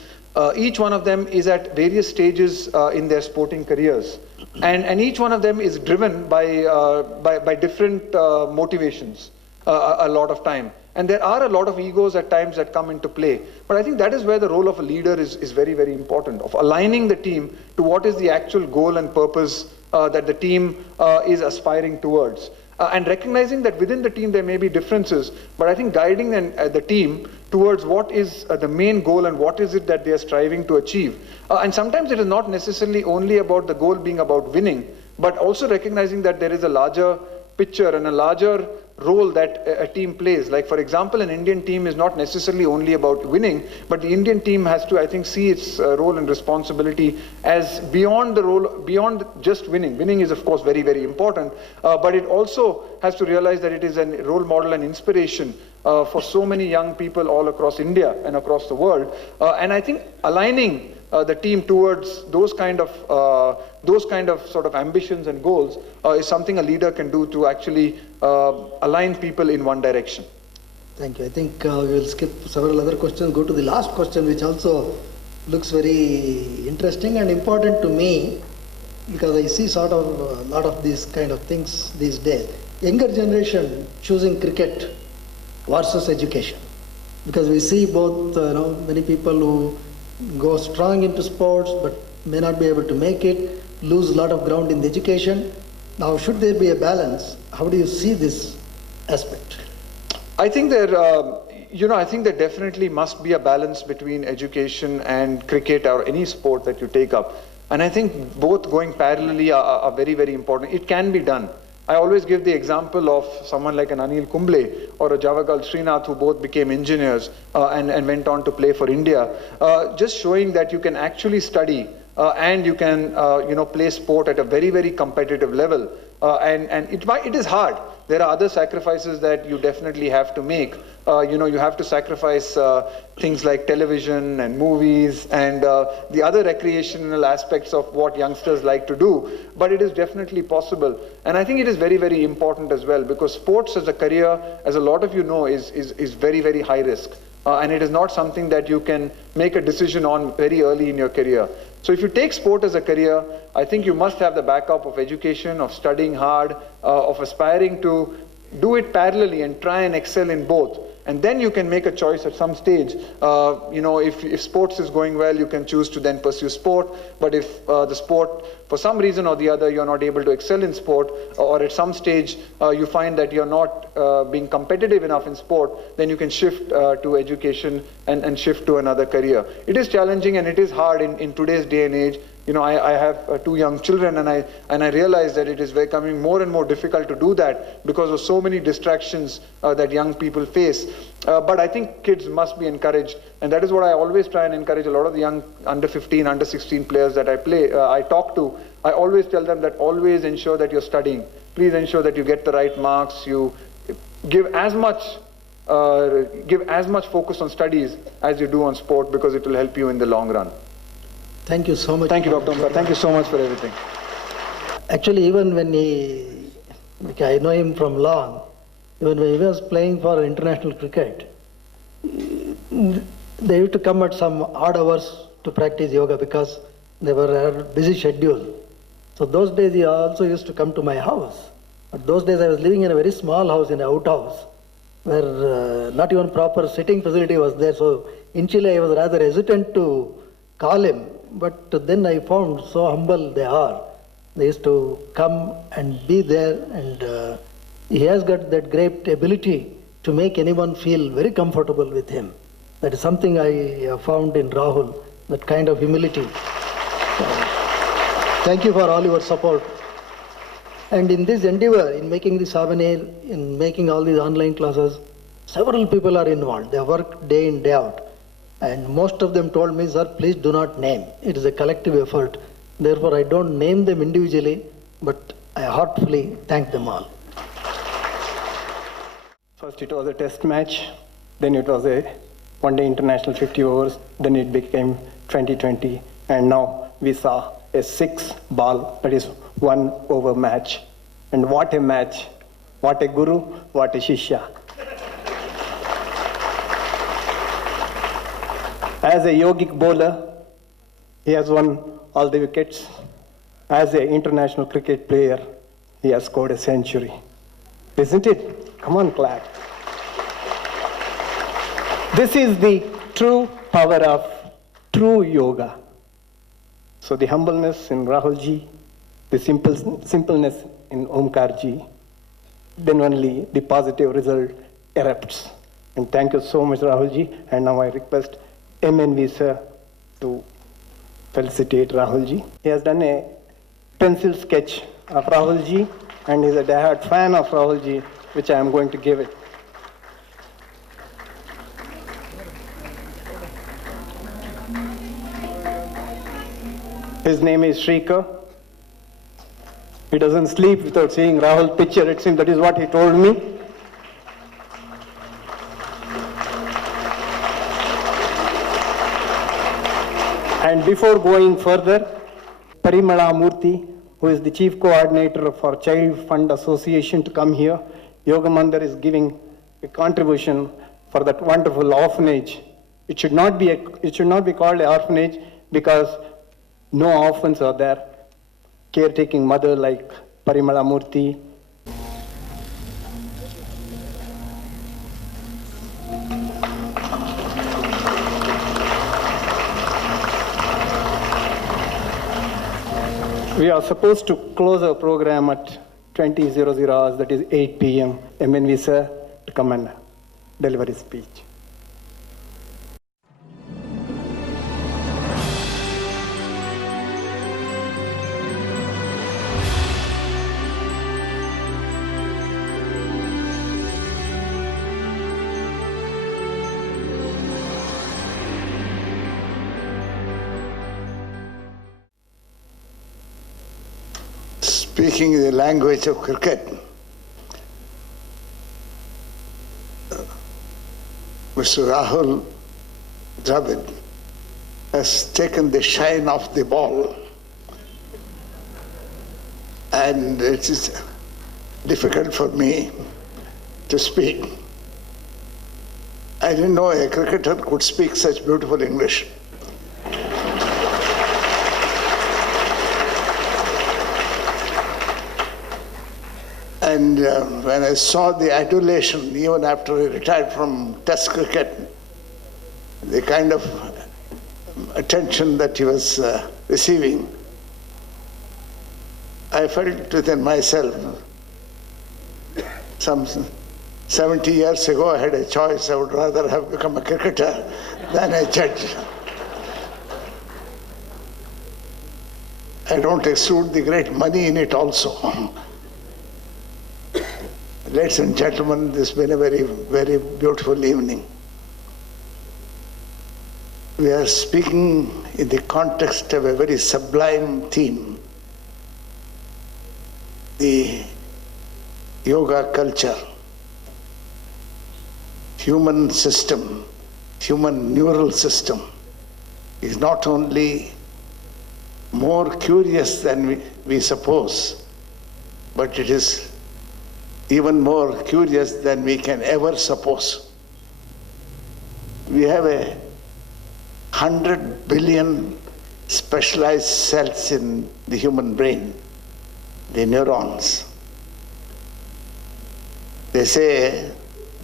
each one of them is at various stages in their sporting careers, and each one of them is driven by different motivations a lot of time. And there are a lot of egos at times that come into play. But I think that is where the role of a leader is very, very important, of aligning the team to what is the actual goal and purpose that the team is aspiring towards. And recognizing that within the team there may be differences, but I think guiding the team towards what is the main goal and what is it that they are striving to achieve. And sometimes it is not necessarily only about the goal being about winning, but also recognizing that there is a larger picture and a larger role that a team plays. Like, for example, an Indian team is not necessarily only about winning, but the Indian team has to, I think, see its role and responsibility as beyond the role, beyond just winning. Winning is, of course, very, very important, but it also has to realize that it is a role model and inspiration for so many young people all across India and across the world. And I think aligning the team towards those kind of sort of ambitions and goals is something a leader can do to actually align people in one direction. Thank you. I think we will skip several other questions, go to the last question, which also looks very interesting and important to me, because I see sort of a lot of these kind of things these days. Younger generation choosing cricket versus education, because we see both, many people who go strong into sports but may not be able to make it, lose a lot of ground in the education. Now, should there be a balance? How do you see this aspect? I think there definitely must be a balance between education and cricket or any sport that you take up. And I think both going parallelly are very, very important. It can be done. I always give the example of someone like an Anil Kumble or a Javagal Srinath, who both became engineers and went on to play for India, just showing that you can actually study and you can play sport at a very, very competitive level. And it is hard. There are other sacrifices that you definitely have to make. You have to sacrifice things like television and movies and the other recreational aspects of what youngsters like to do. But it is definitely possible. And I think it is very, very important as well, because sports as a career, as a lot of you know, is very, very high risk. And it is not something that you can make a decision on very early in your career. So if you take sport as a career, I think you must have the backup of education, of studying hard, of aspiring to do it parallelly and try and excel in both. And then you can make a choice at some stage. If sports is going well, you can choose to then pursue sport. But if the sport, for some reason or the other, you're not able to excel in sport, or at some stage you find that you're not being competitive enough in sport, then you can shift to education and shift to another career. It is challenging and it is hard in today's day and age. I have 2 young children, and I realize that it is becoming more and more difficult to do that because of so many distractions that young people face. But I think kids must be encouraged, and that is what I always try and encourage a lot of the young under 15, under 16 players that I talk to. I always tell them that always ensure that you're studying. Please ensure that you get the right marks. You give as much focus on studies as you do on sport, because it will help you in the long run. Thank you so much. Thank you, Dr. Omkar. Thank you so much for everything. Actually, even when I know him from long, even when he was playing for international cricket, they used to come at some odd hours to practice yoga because they were a busy schedule. So those days he also used to come to my house. But those days I was living in a very small house, in an outhouse, where not even proper sitting facility was there. So initially I was rather hesitant to call him. But then I found so humble they are. They used to come and be there, and he has got that great ability to make anyone feel very comfortable with him. That is something I found in Rahul, that kind of humility. Thank you for all your support. And in this endeavor, in making this souvenir, in making all these online classes, several people are involved. They work day in, day out. And most of them told me, sir, please do not name. It is a collective effort. Therefore, I don't name them individually, but I heartfully thank them all. First it was a test match, then it was a one-day international 50 overs, then it became 2020, and now we saw a 6-ball, that is 1 over match. And what a match, what a guru, what a shishya. As a yogic bowler, he has won all the wickets. As an international cricket player, he has scored a century. Isn't it? Come on, clap. This is the true power of true yoga. So the humbleness in Rahulji, the simpleness in Omkarji, then only the positive result erupts. And thank you so much, Rahulji. And now I request MNV sir to felicitate Rahulji. He has done a pencil sketch of Rahulji, and he is a diehard fan of Rahulji. which I am going to give it. His name is Shrika. He doesn't sleep without seeing Rahul's picture. It seems that is what he told me. And before going further, Parimala Murthy, who is the Chief Coordinator for Child Fund Association, to come here. Yoga Mandir is giving a contribution for that wonderful orphanage. It should not be called an orphanage because no orphans are there. Caretaking mother like Parimala Murthy. We are supposed to close our program at 20:00 hours, that is 8 p.m. MNV sir to come and deliver his speech. Speaking the language of cricket, Mr. Rahul Dravid has taken the shine off the ball, and it is difficult for me to speak. I didn't know a cricketer could speak such beautiful English. And when I saw the adulation, even after he retired from Test cricket, the kind of attention that he was receiving, I felt within myself, some 70 years ago I had a choice. I would rather have become a cricketer than a judge. I don't exclude the great money in it also. Ladies and gentlemen, this has been a very, very beautiful evening. We are speaking in the context of a very sublime theme, the yoga culture, human system, human neural system is not only more curious than we suppose, but it is even more curious than we can ever suppose. We have 100 billion specialized cells in the human brain, the neurons. They say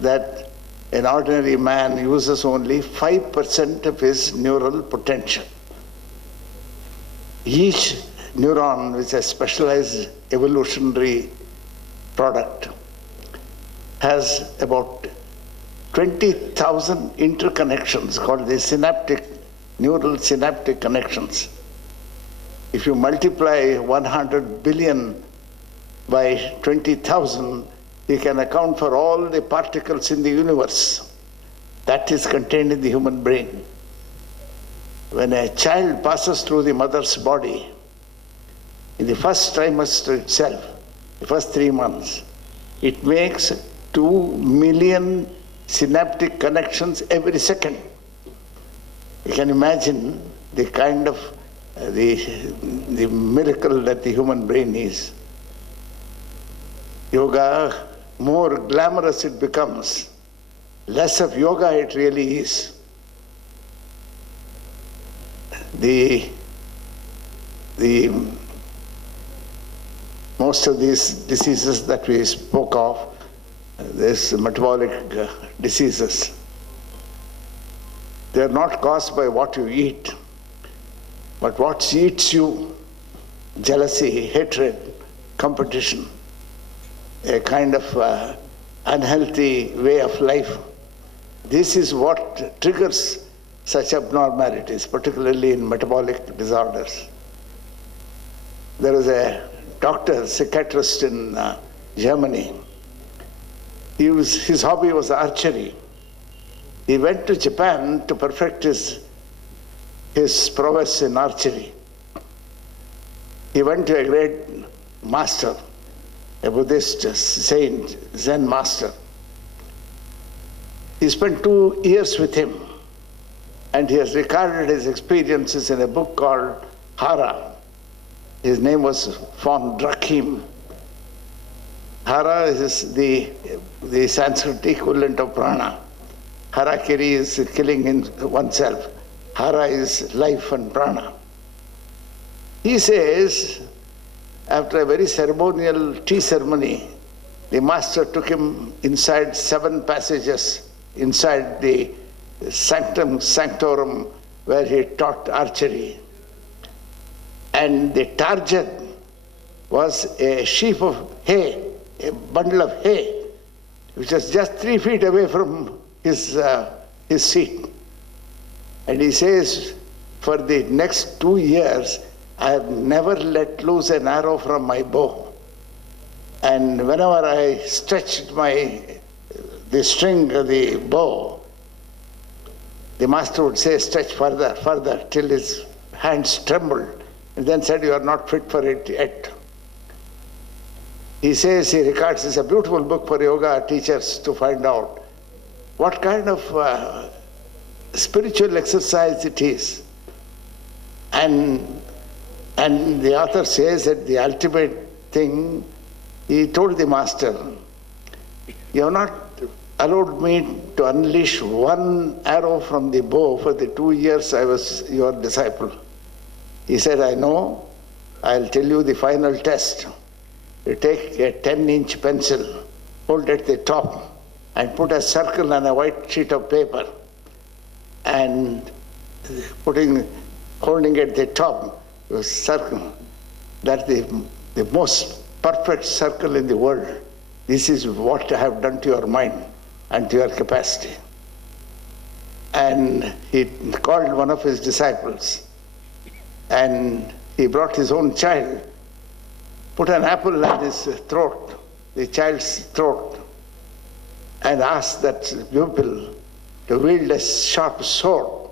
that an ordinary man uses only 5% of his neural potential. Each neuron, which is a specialized evolutionary product, has about 20,000 interconnections called the neural synaptic connections. If you multiply 100 billion by 20,000, you can account for all the particles in the universe. That is contained in the human brain. When a child passes through the mother's body, in the first trimester itself, the first 3 months, it makes 2 million synaptic connections every second. You can imagine the kind of the miracle that the human brain is. Yoga, more glamorous it becomes, less of yoga it really is. Most of these diseases that we spoke of, these metabolic diseases, they are not caused by what you eat, but what eats you: jealousy, hatred, competition, a kind of unhealthy way of life. This is what triggers such abnormalities, particularly in metabolic disorders. There is a doctor, psychiatrist in Germany, His hobby was archery. He went to Japan to perfect his prowess in archery. He went to a great master, a Buddhist saint, Zen master. He spent 2 years with him, and he has recorded his experiences in a book called Hara. His name was von Drakim. Hara is the Sanskrit equivalent of prana. Harakiri is killing in oneself. Hara is life and prana. He says, after a very ceremonial tea ceremony, the master took him inside 7 passages inside the sanctum sanctorum where he taught archery. And the target was a sheaf of hay, a bundle of hay, which was just 3 feet away from his seat. And he says, for the next 2 years, I have never let loose an arrow from my bow. And whenever I stretched the string of the bow, the master would say, stretch further, further, till his hands trembled, and then said, you are not fit for it yet. He says, he records, it's a beautiful book for yoga teachers to find out what kind of spiritual exercise it is. And the author says that the ultimate thing, he told the master, you have not allowed me to unleash 1 arrow from the bow for the 2 years I was your disciple. He said, I know, I'll tell you the final test. You take a 10-inch pencil, hold it at the top, and put a circle on a white sheet of paper, and holding at the top, a circle. That's the most perfect circle in the world. This is what I have done to your mind and to your capacity. And he called one of his disciples, and he brought his own child, put an apple at his throat, the child's throat, and asked that pupil to wield a sharp sword.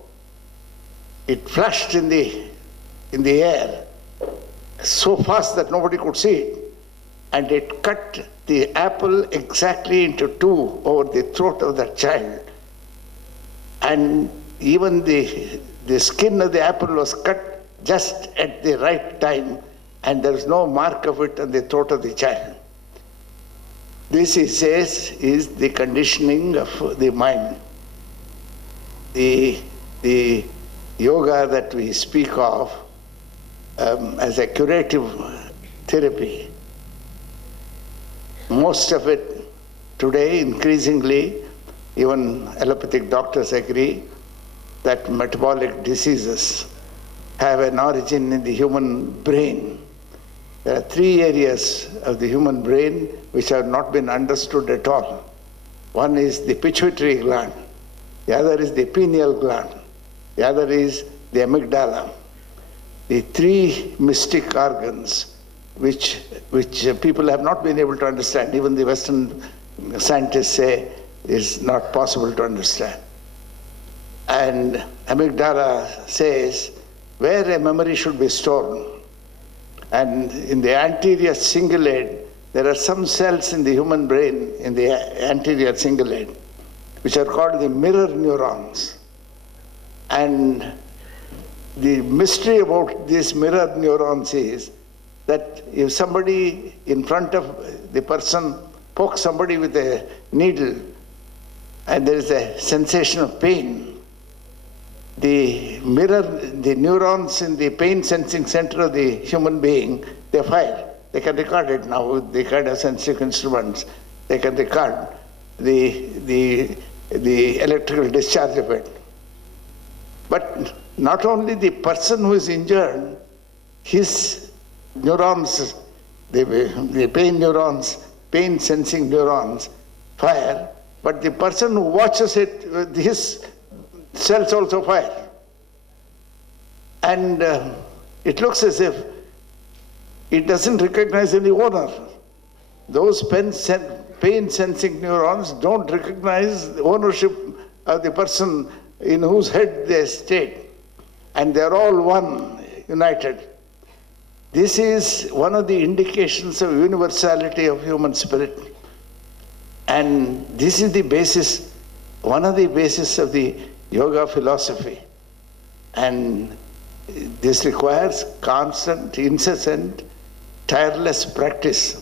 It flashed in the air so fast that nobody could see it, and it cut the apple exactly into 2 over the throat of that child. And even the skin of the apple was cut just at the right time, and there is no mark of it on the throat of the child. This, he says, is the conditioning of the mind. The yoga that we speak of as a curative therapy, most of it today, increasingly, even allopathic doctors agree that metabolic diseases have an origin in the human brain. There are 3 areas of the human brain which have not been understood at all. One is the pituitary gland, the other is the pineal gland, the other is the amygdala. The 3 mystic organs which people have not been able to understand, even the Western scientists say is not possible to understand. And amygdala says where a memory should be stored. And in the anterior cingulate, there are some cells in the human brain, in the anterior cingulate, which are called the mirror neurons. And the mystery about these mirror neurons is that if somebody in front of the person pokes somebody with a needle and there is a sensation of pain, the neurons in the pain sensing center of the human being, they fire. They can record it now with the kind of sensitive instruments. They can record the electrical discharge of it. But not only the person who is injured, his neurons, the pain neurons, pain sensing neurons fire, but the person who watches it, his cells also fire. And it looks as if it doesn't recognize any owner. Those pain sensing neurons don't recognize the ownership of the person in whose head they stayed. And they're all one, united. This is one of the indications of universality of human spirit. And this is the basis, one of the bases of the yoga philosophy. And this requires constant, incessant, tireless practice.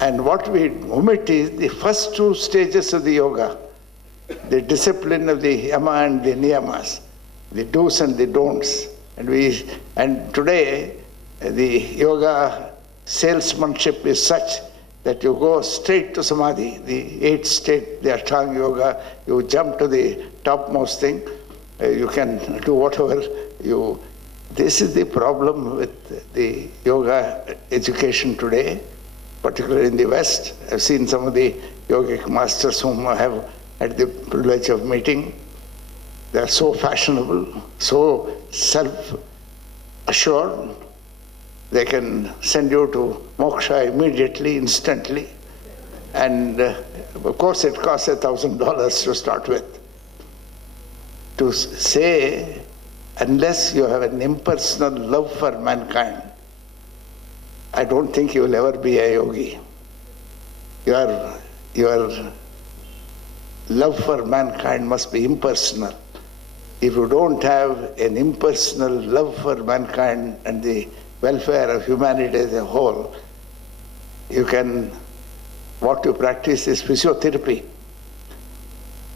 And what we omit is the first two stages of the yoga, the discipline of the yama and the niyamas, the do's and the don'ts. And today, the yoga salesmanship is such that you go straight to samadhi, the eighth state, the Ashtanga yoga, you jump to the topmost thing, you can do whatever you. This is the problem with the yoga education today, particularly in the West. I've seen some of the yogic masters whom I have had the privilege of meeting. They are so fashionable, so self-assured. They can send you to moksha immediately, instantly. And of course it costs $1,000 to start with. To say, unless you have an impersonal love for mankind, I don't think you will ever be a yogi. Your love for mankind must be impersonal. If you don't have an impersonal love for mankind and the welfare of humanity as a whole, what you practice is physiotherapy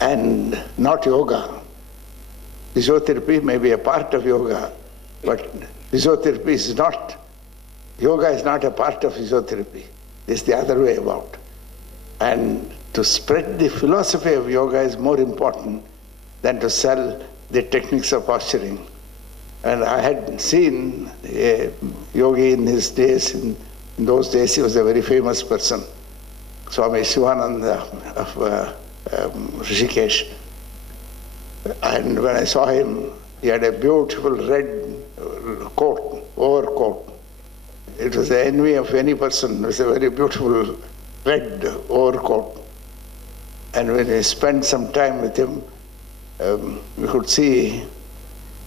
and not yoga. Physiotherapy may be a part of yoga, but physiotherapy is not, yoga is not a part of physiotherapy. It's the other way about. And to spread the philosophy of yoga is more important than to sell the techniques of posturing. And I had seen a yogi in his days. In those days, he was a very famous person, Swami Shivananda of Rishikesh. And when I saw him, he had a beautiful red coat, overcoat. It was the envy of any person. It was a very beautiful red overcoat. And when we spent some time with him, we could see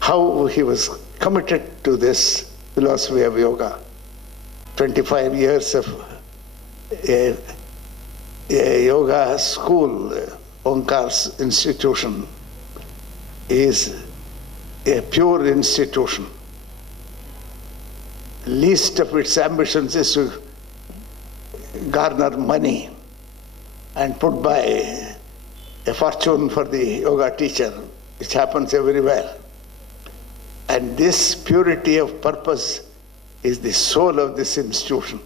how he was committed to this philosophy of yoga. 25 years of a yoga school, Omkar's institution, is a pure institution. Least of its ambitions is to garner money and put by a fortune for the yoga teacher, which happens very well. And this purity of purpose is the soul of this institution.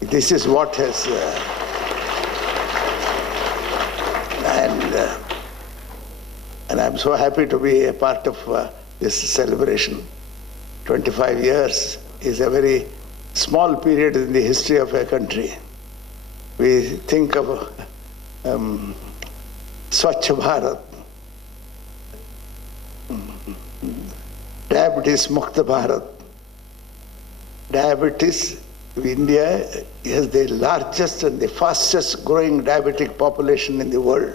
This is what has, and I'm so happy to be a part of this celebration. 25 years is a very small period in the history of a country. We think of Swachh Bharat, Diabetes Mukta Bharat. Diabetes, India has the largest and the fastest growing diabetic population in the world.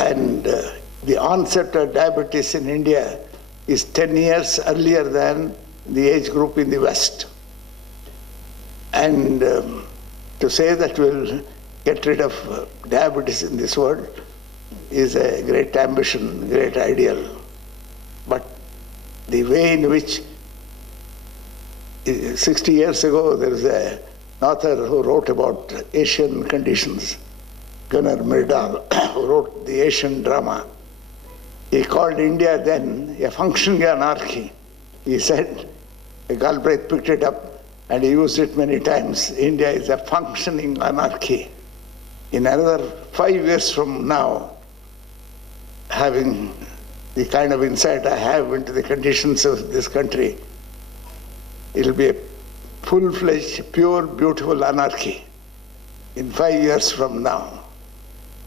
And the onset of diabetes in India is 10 years earlier than the age group in the West. And to say that we'll get rid of diabetes in this world is a great ambition, great ideal. But the way in which 60 years ago there was an author who wrote about Asian conditions, Gunnar Myrdal, who wrote the Asian drama. He called India then a functioning anarchy. He said, Galbraith picked it up and he used it many times. India is a functioning anarchy. In another 5 years from now, having the kind of insight I have into the conditions of this country, it'll be a full-fledged, pure, beautiful anarchy in 5 years from now.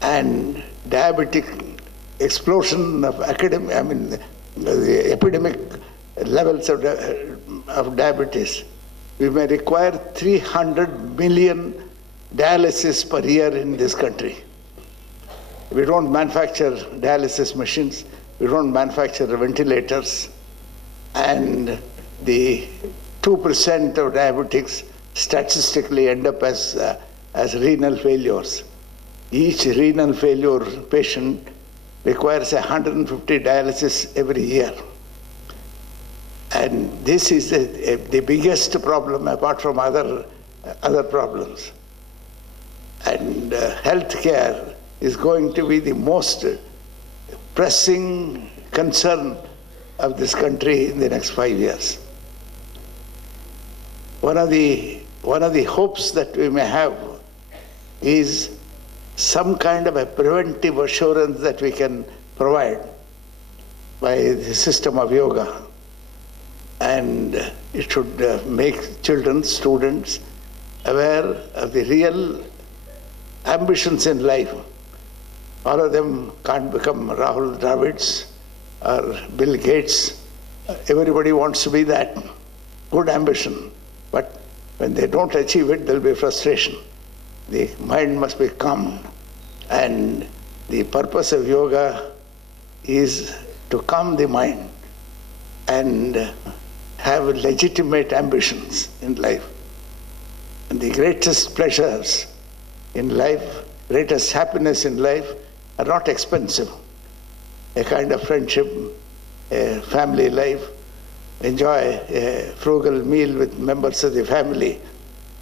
And diabetic explosion of the epidemic levels of diabetes, we may require 300 million dialysis per year in this country. We don't manufacture dialysis machines, we don't manufacture ventilators, and the 2% of diabetics statistically end up as renal failures. Each renal failure patient requires 150 dialysis every year. And this is the biggest problem apart from other problems. And healthcare is going to be the most pressing concern of this country in the next 5 years. One of the hopes that we may have is some kind of a preventive assurance that we can provide by the system of yoga. And it should make children, students, aware of the real ambitions in life. All of them can't become Rahul Dravids or Bill Gates. Everybody wants to be that. Good ambition. But when they don't achieve it, there'll be frustration. The mind must be calm. And the purpose of yoga is to calm the mind and have legitimate ambitions in life. And the greatest pleasures in life, greatest happiness in life are not expensive. A kind of friendship, a family life, enjoy a frugal meal with members of the family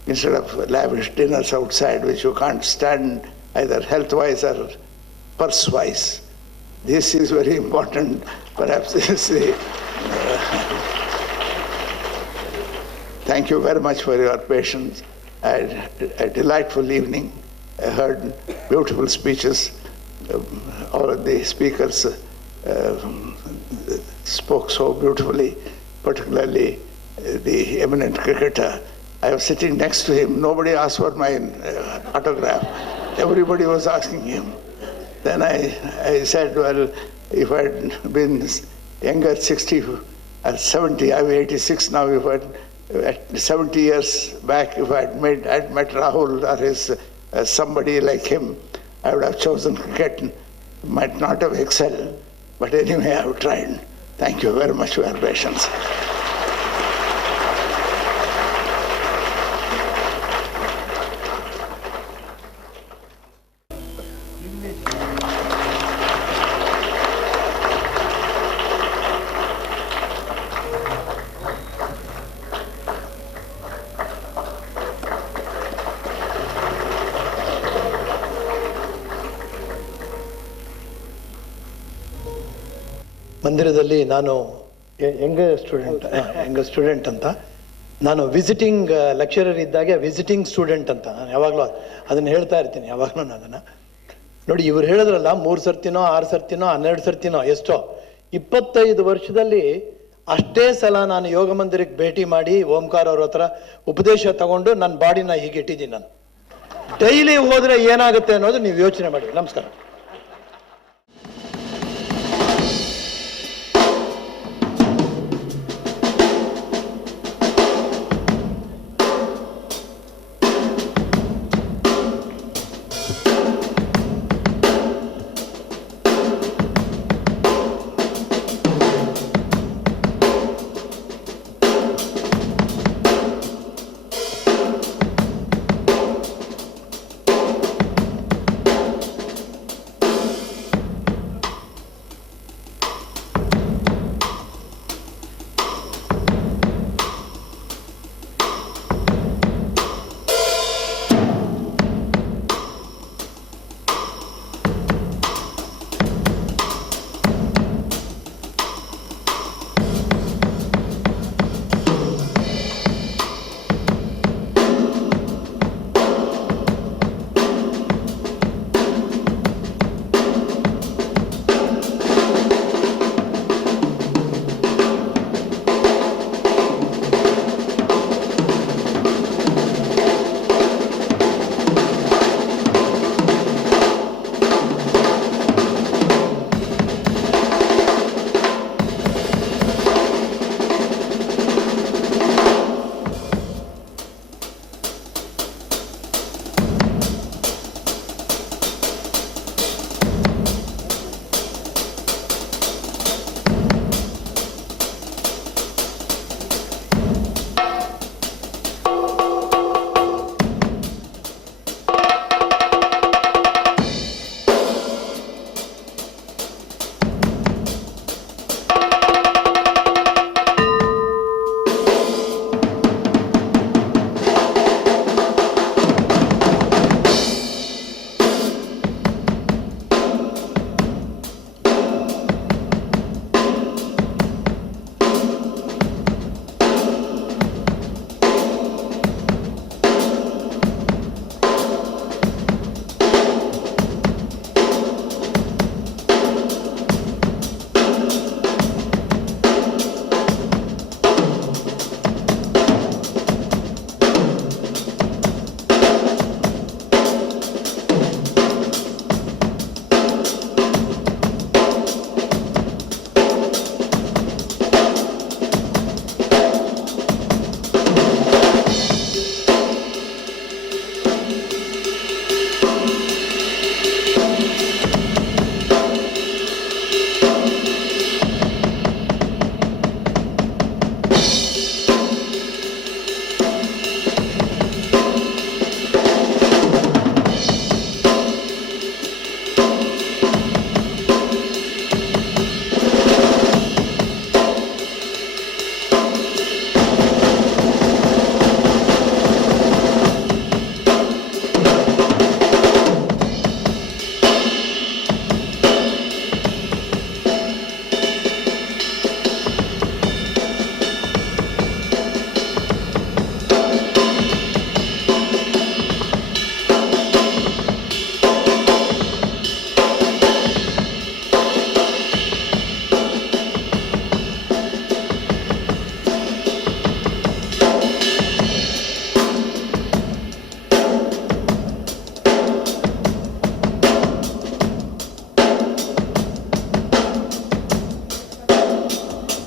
instead of lavish dinners outside which you can't stand either health-wise or purse-wise. This is very important. Perhaps this is the... Thank you very much for your patience. I had a delightful evening. I heard beautiful speeches. All of the speakers spoke so beautifully, particularly the eminent cricketer. I was sitting next to him. Nobody asked for my autograph. Everybody was asking him. Then I said, well, if I'd been younger, 60 or 70, I'm 86 now, if I'd 70 years back, if I'd met Rahul or his somebody like him, I would have chosen cricket. Might not have excelled, but anyway, I've tried. Thank you very much for your patience. ಮಂದಿರದಲ್ಲಿ ನಾನು Young student ಅಂತ, ನಾನು visiting lecturer ಇದ್ದಾಗೆ visiting student ಅಂತ ನಾನು ಯಾವಾಗಲೂ ಅದನ್ನು ಹೇಳ್ತಾ ಇರ್ತೀನಿ. ಯಾವಾಗಲೂ ನಾನು ಅದನ್ನು ನೋಡಿ, ಇವ್ರು ಹೇಳಿದ್ರಲ್ಲ 3 ಸರ್ತಿನೋ 6 ಸರ್ತಿನೋ 12 ಸರ್ತಿನೋ ಎಷ್ಟೋ, 25 ವರ್ಷದಲ್ಲಿ ಅಷ್ಟೇ ಸಲ ನಾನು ಯೋಗ ಮಂದಿರಕ್ಕೆ ಭೇಟಿ ಮಾಡಿ ಓಂಕಾರ್ ಅವ್ರ ಹತ್ರ ಉಪದೇಶ ತಗೊಂಡು ನನ್ನ ಬಾಡಿನ ಹೀಗೆ ಇಟ್ಟಿದ್ದೀನಿ. ನಾನು ಡೈಲಿ ಹೋದರೆ ಏನಾಗುತ್ತೆ ಅನ್ನೋದು ನೀವು ಯೋಚನೆ ಮಾಡಿ. ನಮಸ್ಕಾರ.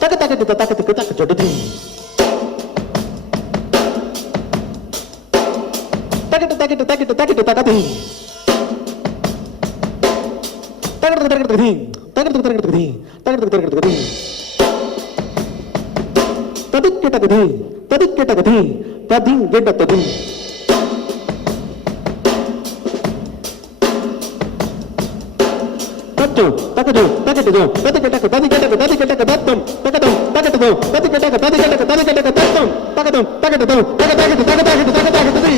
ತಕ ತಕ ತಕ ತಕ ತಕ ತಕ ಜೊಡದಿ ತಕ ತಕ ತಕ ತಕ ತಕ ತಕ ದಿ ತಕ ತಕ ತಕ ದಿ ತಕ ತಕ ತಕ ದಿ ತಕ ತಕ ತಕ ದಿ ತದಿಕ್ಕೆ ತಕ ದಿ ತದಿಕ್ಕೆ ತಕ ದಿ ತದಿ ಗೆಡ್ಡ ತದಿ ತತ್ತು ತಕದು ತಕದು ತದಿಕ್ಕೆ ತಕ ತದಿಕ್ಕೆ ತಕ ತದಿಕ್ಕೆ ತಕ ತತ್ತಂ ತಕದಂ ತಕದು ತದಿಕ್ಕೆ ತಕ ತದಿಕ್ಕೆ ತಕ ತದಿಕ್ಕೆ ತಕ ತತ್ತಂ ತಕದಂ ತಕದು ತಕ ತಕ ತಕ ತಕ ತಕ ತಕ ತದಿ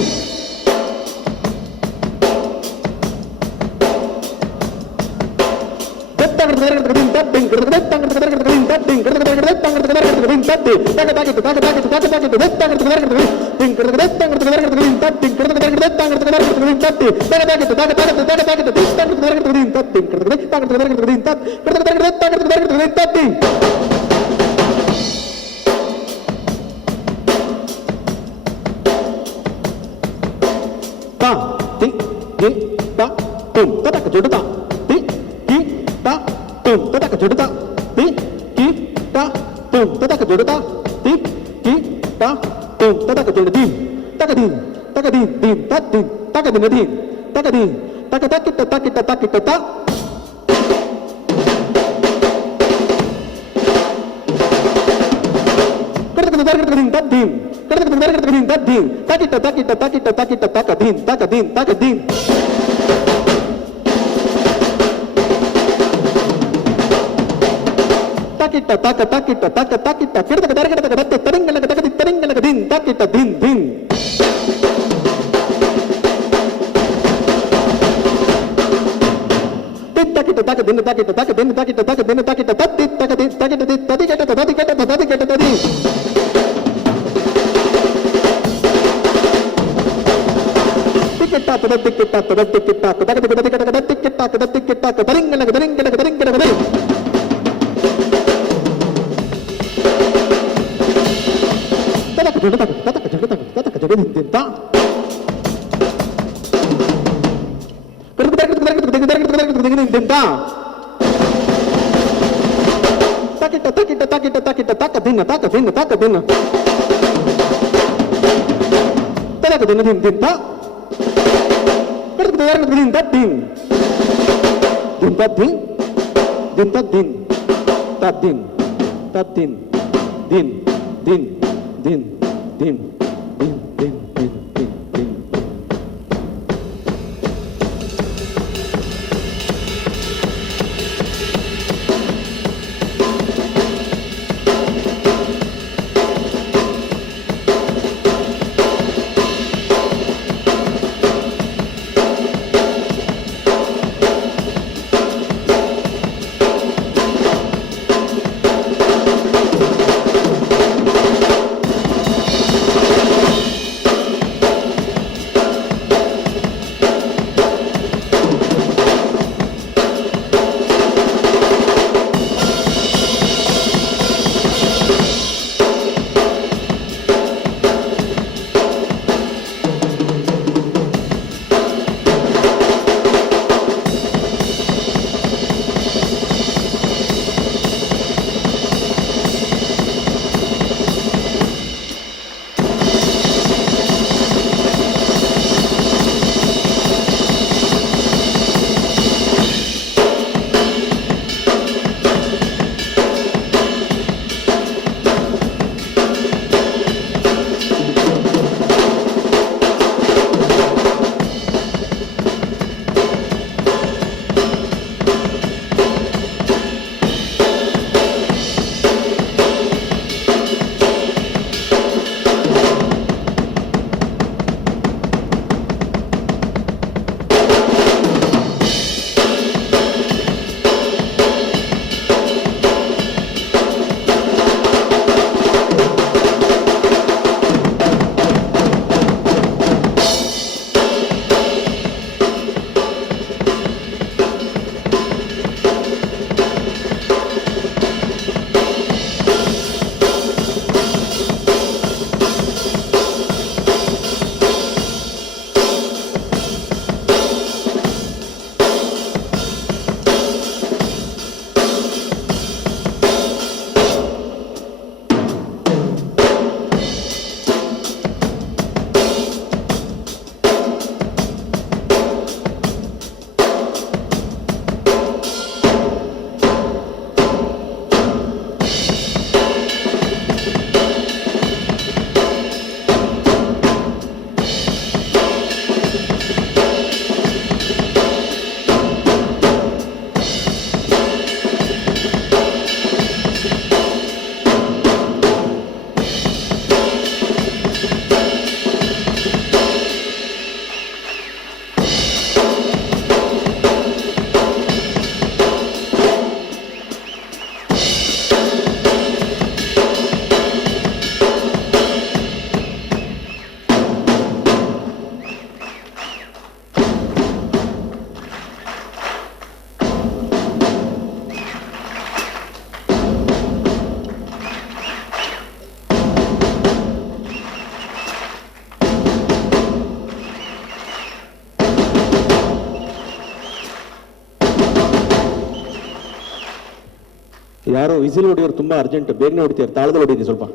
ಯಾರೋ ವಿಸಿಲ್ ಹೊಡಿಯೋರು ತುಂಬ ಅರ್ಜೆಂಟ್, ಬೇಗನೆ ಹೊಡಿತೀರ, ತಾಳದಲ್ಲಿ ಹೊಡಿತೀವಿ ಸ್ವಲ್ಪ.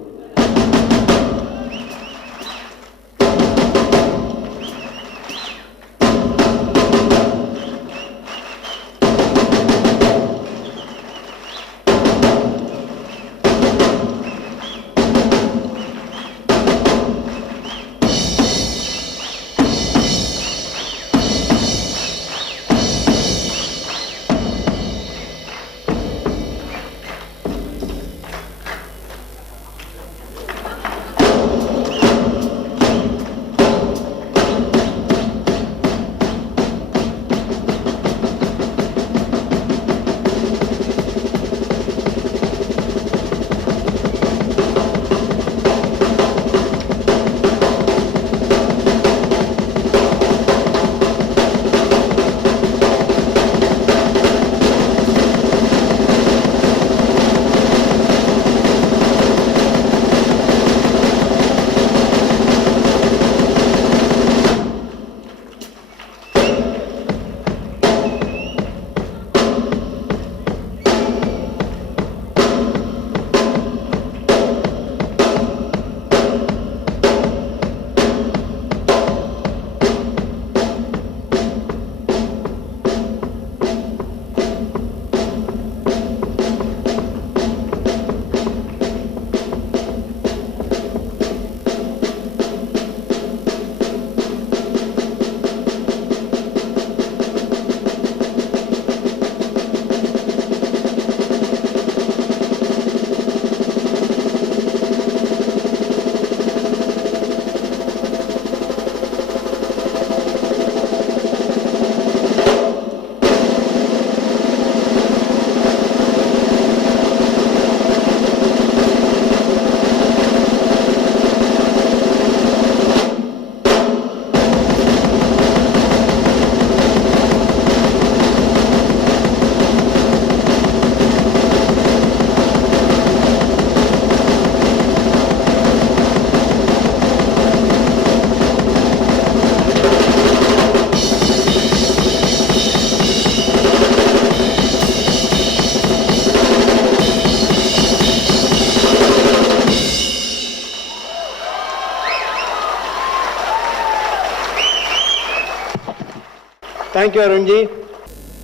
ಥ್ಯಾಂಕ್ ಯು ಅರುಣ್ಜಿ.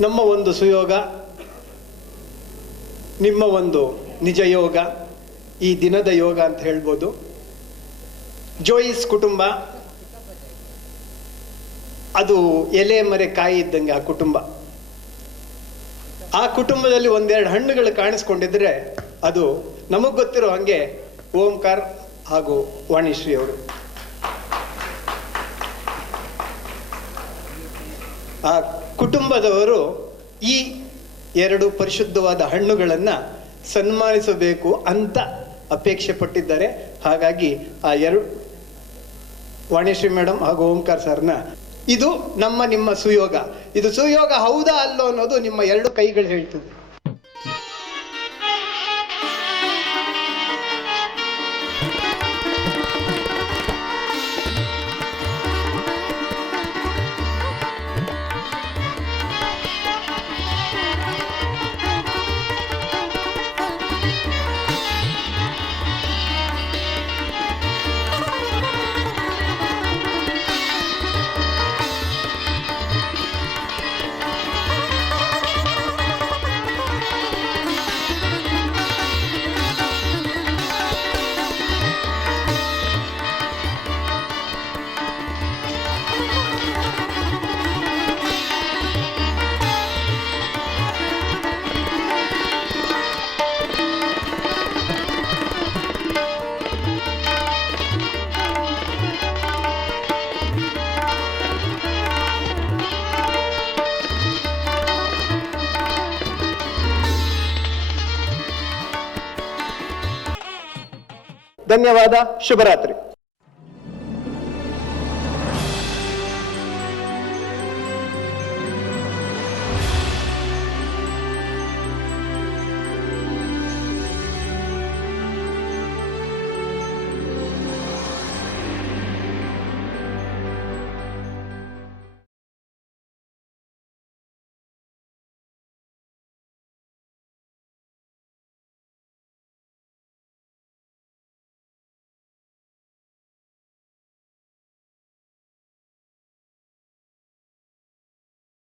ನಮ್ಮ ಒಂದು ಸುಯೋಗ, ನಿಮ್ಮ ಒಂದು ನಿಜ ಯೋಗ, ಈ ದಿನದ ಯೋಗ ಅಂತ ಹೇಳ್ಬೋದು. ಜೋಯಿಸ್ ಕುಟುಂಬ ಅದು ಎಲೆ ಮರೆ ಕಾಯಿ ಇದ್ದಂಗೆ ಆ ಕುಟುಂಬ. ಆ ಕುಟುಂಬದಲ್ಲಿ ಒಂದೆರಡು ಹಣ್ಣುಗಳು ಕಾಣಿಸ್ಕೊಂಡಿದ್ರೆ ಅದು ನಮಗೆ ಗೊತ್ತಿರೋ ಹಾಗೆ ಓಂಕಾರ್ ಹಾಗೂ ವಾಣಿಶ್ರೀ ಅವರು. ಆ ಕುಟುಂಬದವರು ಈ ಎರಡು ಪರಿಶುದ್ಧವಾದ ಹಣ್ಣುಗಳನ್ನು ಸನ್ಮಾನಿಸಬೇಕು ಅಂತ ಅಪೇಕ್ಷೆ ಪಟ್ಟಿದ್ದಾರೆ. ಹಾಗಾಗಿ ಆ ಎರಡು ವಾಣಿಶ್ರೀ ಮೇಡಮ್ ಹಾಗೂ ಓಂಕಾರ್ ಸರ್ನ ಇದು ನಿಮ್ಮ ಸುಯೋಗ. ಇದು ಸುಯೋಗ ಹೌದಾ ಅಲ್ಲೋ ಅನ್ನೋದು ನಿಮ್ಮ ಎರಡು ಕೈಗಳು ಹೇಳ್ತದೆ. ಧನ್ಯವಾದ. ಶುಭರಾತ್ರಿ.